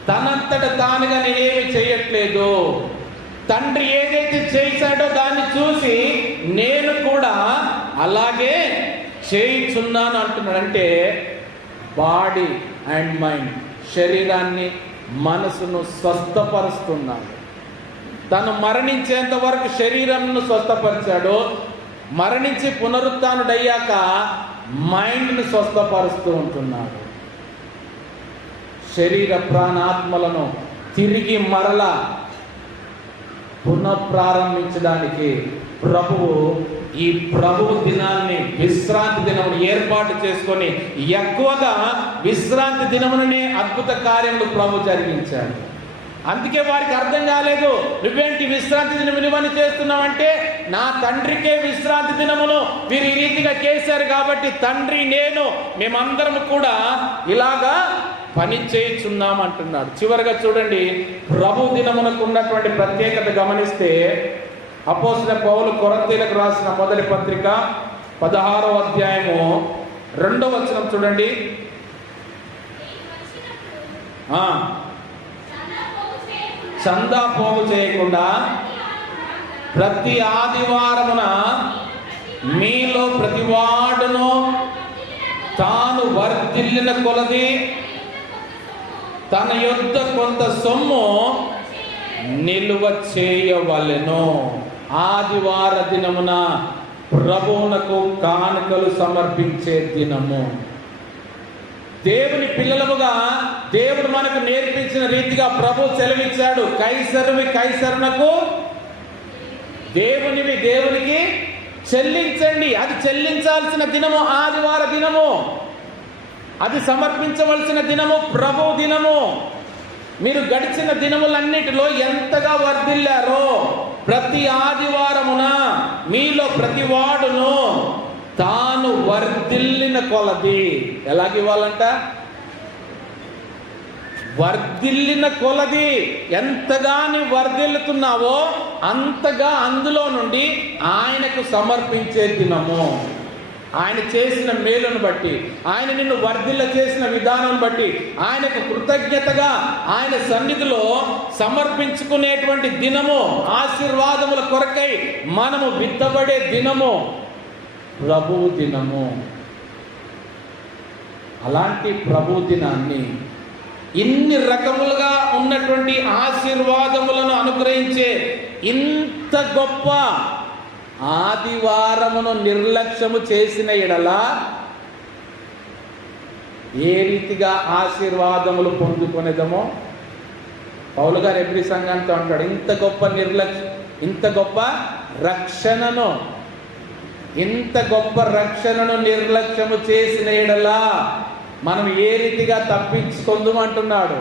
తనంతట తానుగా నేనేమి చేయట్లేదు. తండ్రి ఏదైతే చేశాడో దాన్ని చూసి నేను కూడా అలాగే చేయుచున్నాను అంటున్నాడు. అంటే బాడీ అండ్ మైండ్, శరీరాన్ని మనసును స్వస్థపరుస్తున్నాడు. తను మరణించేంత వరకు శరీరంను స్వస్థపరిచాడు. మరణించి పునరుత్థానుడయ్యాక మైండ్ను స్వస్థపరుస్తూ ఉంటున్నాడు. శరీర ప్రాణాత్మలను తిరిగి మరలా పునఃప్రారంభించడానికి ప్రభువు ఈ ప్రభువు దినాన్ని విశ్రాంతి దినమును ఏర్పాటు చేసుకొని ఎక్కువగా విశ్రాంతి దినముననే అద్భుత కార్యములు ప్రభు జరిగించాడు. అందుకే వారికి అర్థం కాలేదు, నువ్వేంటి విశ్రాంతి దినము నువ్వని చేస్తున్నావంటే, నా తండ్రికే విశ్రాంతి దినమును వీరు ఈ రీతిగా చేశారు కాబట్టి తండ్రి నేను మేమందరం కూడా ఇలాగా పని చేయుచున్నాం అంటున్నాడు. చివరిగా చూడండి, ప్రభు దినమునకు ఉన్నటువంటి ప్రత్యేకత గమనిస్తే అపోస్తలుడైన పౌలు కొరింథీయులకు రాసిన మొదటి పత్రిక 16వ అధ్యాయము 2వ వచనం చూడండి. చందా పోగు చేయకుండా ప్రతి ఆదివారమున మీలో ప్రతివాడును తాను వర్ధిల్లిన కొలది తన యొద్ద కొంత సొమ్ము నిలువ చేయవలెను. ఆదివార దినమున ప్రభువునకు కానుకలు సమర్పించే దినము. దేవుని పిల్లలముగా దేవుడు మనకు నేర్పించిన రీతిగా ప్రభు సెలవిచ్చాడు, కైసరువి కైసరునకు, దేవునివి దేవునికి చెల్లించండి. అది చెల్లించాల్సిన దినము ఆదివార దినము, అది సమర్పించవలసిన దినము ప్రభు దినము. మీరు గడిచిన దినములన్నిటిలో ఎంతగా వర్ధిల్లారో ప్రతి ఆదివారమున మీలో ప్రతి వాడును తాను వర్ధిల్లిన కొలది. ఎలాగివ్వాలంట? వర్ధిల్లిన కొలది. ఎంతగా నీవు వర్ధిల్లుతున్నావో అంతగా అందులో నుండి ఆయనకు సమర్పించే దినము. ఆయన చేసిన మేలును బట్టి, ఆయన నిన్ను వర్ధిల్ల చేసిన విధానం బట్టి ఆయనకు కృతజ్ఞతగా ఆయన సన్నిధిలో సమర్పించుకునేటువంటి దినము, ఆశీర్వాదముల కొరకై మనము విత్తబడే దినము ప్రభు దినము. అలాంటి ప్రభు దినాన్ని, ఇన్ని రకములుగా ఉన్నటువంటి ఆశీర్వాదములను అనుగ్రహించే ఇంత గొప్ప ఆదివారమును నిర్లక్ష్యము చేసిన ఎడల ఏ రీతిగా ఆశీర్వాదములు పొందుకునేదమో పౌలు గారు ఎవ్రీ సంఘంతో అంటాడు, ఇంత గొప్ప రక్షణను నిర్లక్ష్యము చేసిన ఎడలా మనం ఏ రీతిగా తప్పించుకుందామంటున్నాడు.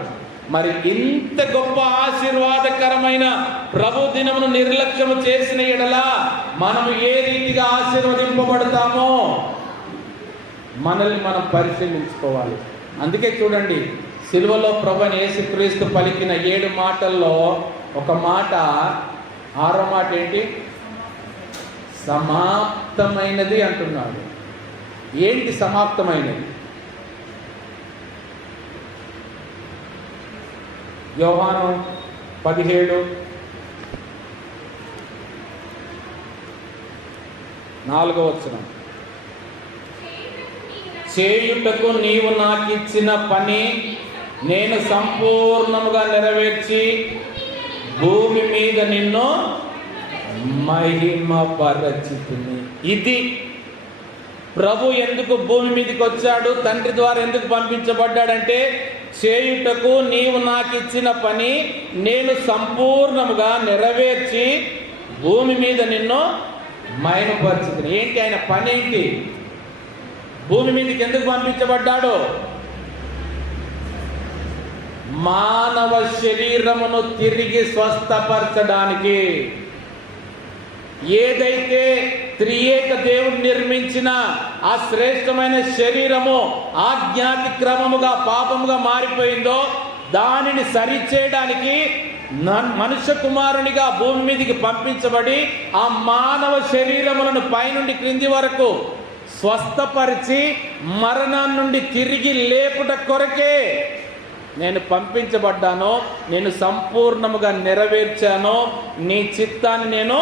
మరి ఇంత గొప్ప ఆశీర్వాదకరమైన ప్రభు దినమును నిర్లక్ష్యము చేసిన ఎడలా మనము ఏ రీతిగా ఆశీర్వదింపబడతామో మనల్ని మనం పరిశీలించుకోవాలి. అందుకే చూడండి, సిలువలో ప్రభువైన యేసుక్రీస్తు పలికిన 7 మాటల్లో ఒక మాట, 6వ మాట ఏంటి? సమాప్తమైనది అంటున్నాడు. ఏంటి సమాప్తమైనది? యోహాను 17:4 చేయుటకు నీవు నాకిచ్చిన పని నేను సంపూర్ణముగా నెరవేర్చి భూమి మీద నిన్ను మహిమపరచితిని. ఇది ప్రభు ఎందుకు భూమి మీదకి వచ్చాడు, తండ్రి ద్వారా ఎందుకు పంపించబడ్డాడంటే, చేయుటకు నీవు నాకు ఇచ్చిన పని నేను సంపూర్ణముగా నెరవేర్చి భూమి మీద నిన్ను మహిమపరచితిని. ఏంటి ఆయన పని? ఏంటి? భూమి మీదకి ఎందుకు పంపించబడ్డాడు? మానవ శరీరమును తిరిగి స్వస్థపరచడానికి. ఏదైతే త్రియేక దేవుడు నిర్మించిన ఆ శ్రేష్టమైన శరీరము ఆజ్ఞాతిక్రమముగా పాపముగా మారిపోయిందో దానిని సరిచేయడానికి మనుష్య కుమారునిగా భూమి మీదకి పంపించబడి ఆ మానవ శరీరములను పైనుండి క్రింది వరకు స్వస్థపరిచి మరణం నుండి తిరిగి లేపుట కొరకే నేను పంపించబడ్డాను. నేను సంపూర్ణముగా నెరవేర్చాను, నీ చిత్తాన్ని నేను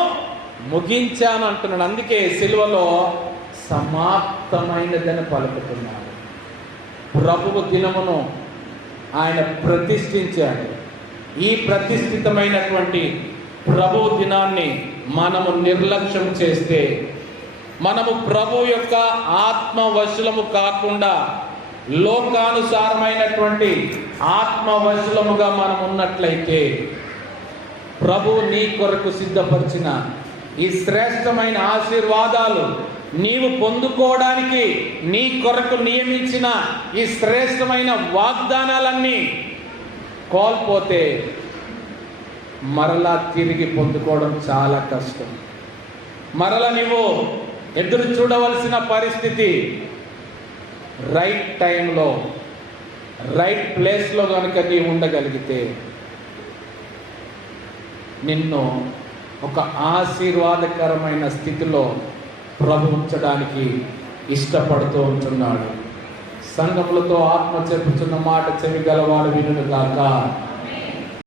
ముగించాను అంటున్నాడు. అందుకే సిలువలో సమాప్తమైనదని పలుకుతున్నాడు. ప్రభువు దినమును ఆయన ప్రతిష్ఠించాడు. ఈ ప్రతిష్ఠితమైనటువంటి ప్రభువు దినాన్ని మనము నిర్లక్ష్యం చేస్తే, మనము ప్రభు యొక్క ఆత్మవశులము కాకుండా లోకానుసారమైనటువంటి ఆత్మవశులముగా మనం ఉన్నట్లయితే, ప్రభు నీ కొరకు సిద్ధపరిచిన ఈ శ్రేష్టమైన ఆశీర్వాదాలు నీవు పొందుకోవడానికి నీ కొరకు నియమించిన ఈ శ్రేష్టమైన వాగ్దానాలన్నీ కోల్పోతే మరలా తిరిగి పొందుకోవడం చాలా కష్టం. మరలా నీవు ఎదురు చూడవలసిన పరిస్థితి. రైట్ టైంలో రైట్ ప్లేస్లో కనుక నీవు ఉండగలిగితే నిన్ను ఒక ఆశీర్వాదకరమైన స్థితిలో ప్రభు ఉంచడానికి ఇష్టపడుతూ ఉంటున్నాడు. సంఘములతో ఆత్మ చెప్పుచున్న మాట చెవి గలవాడు వినుగాక.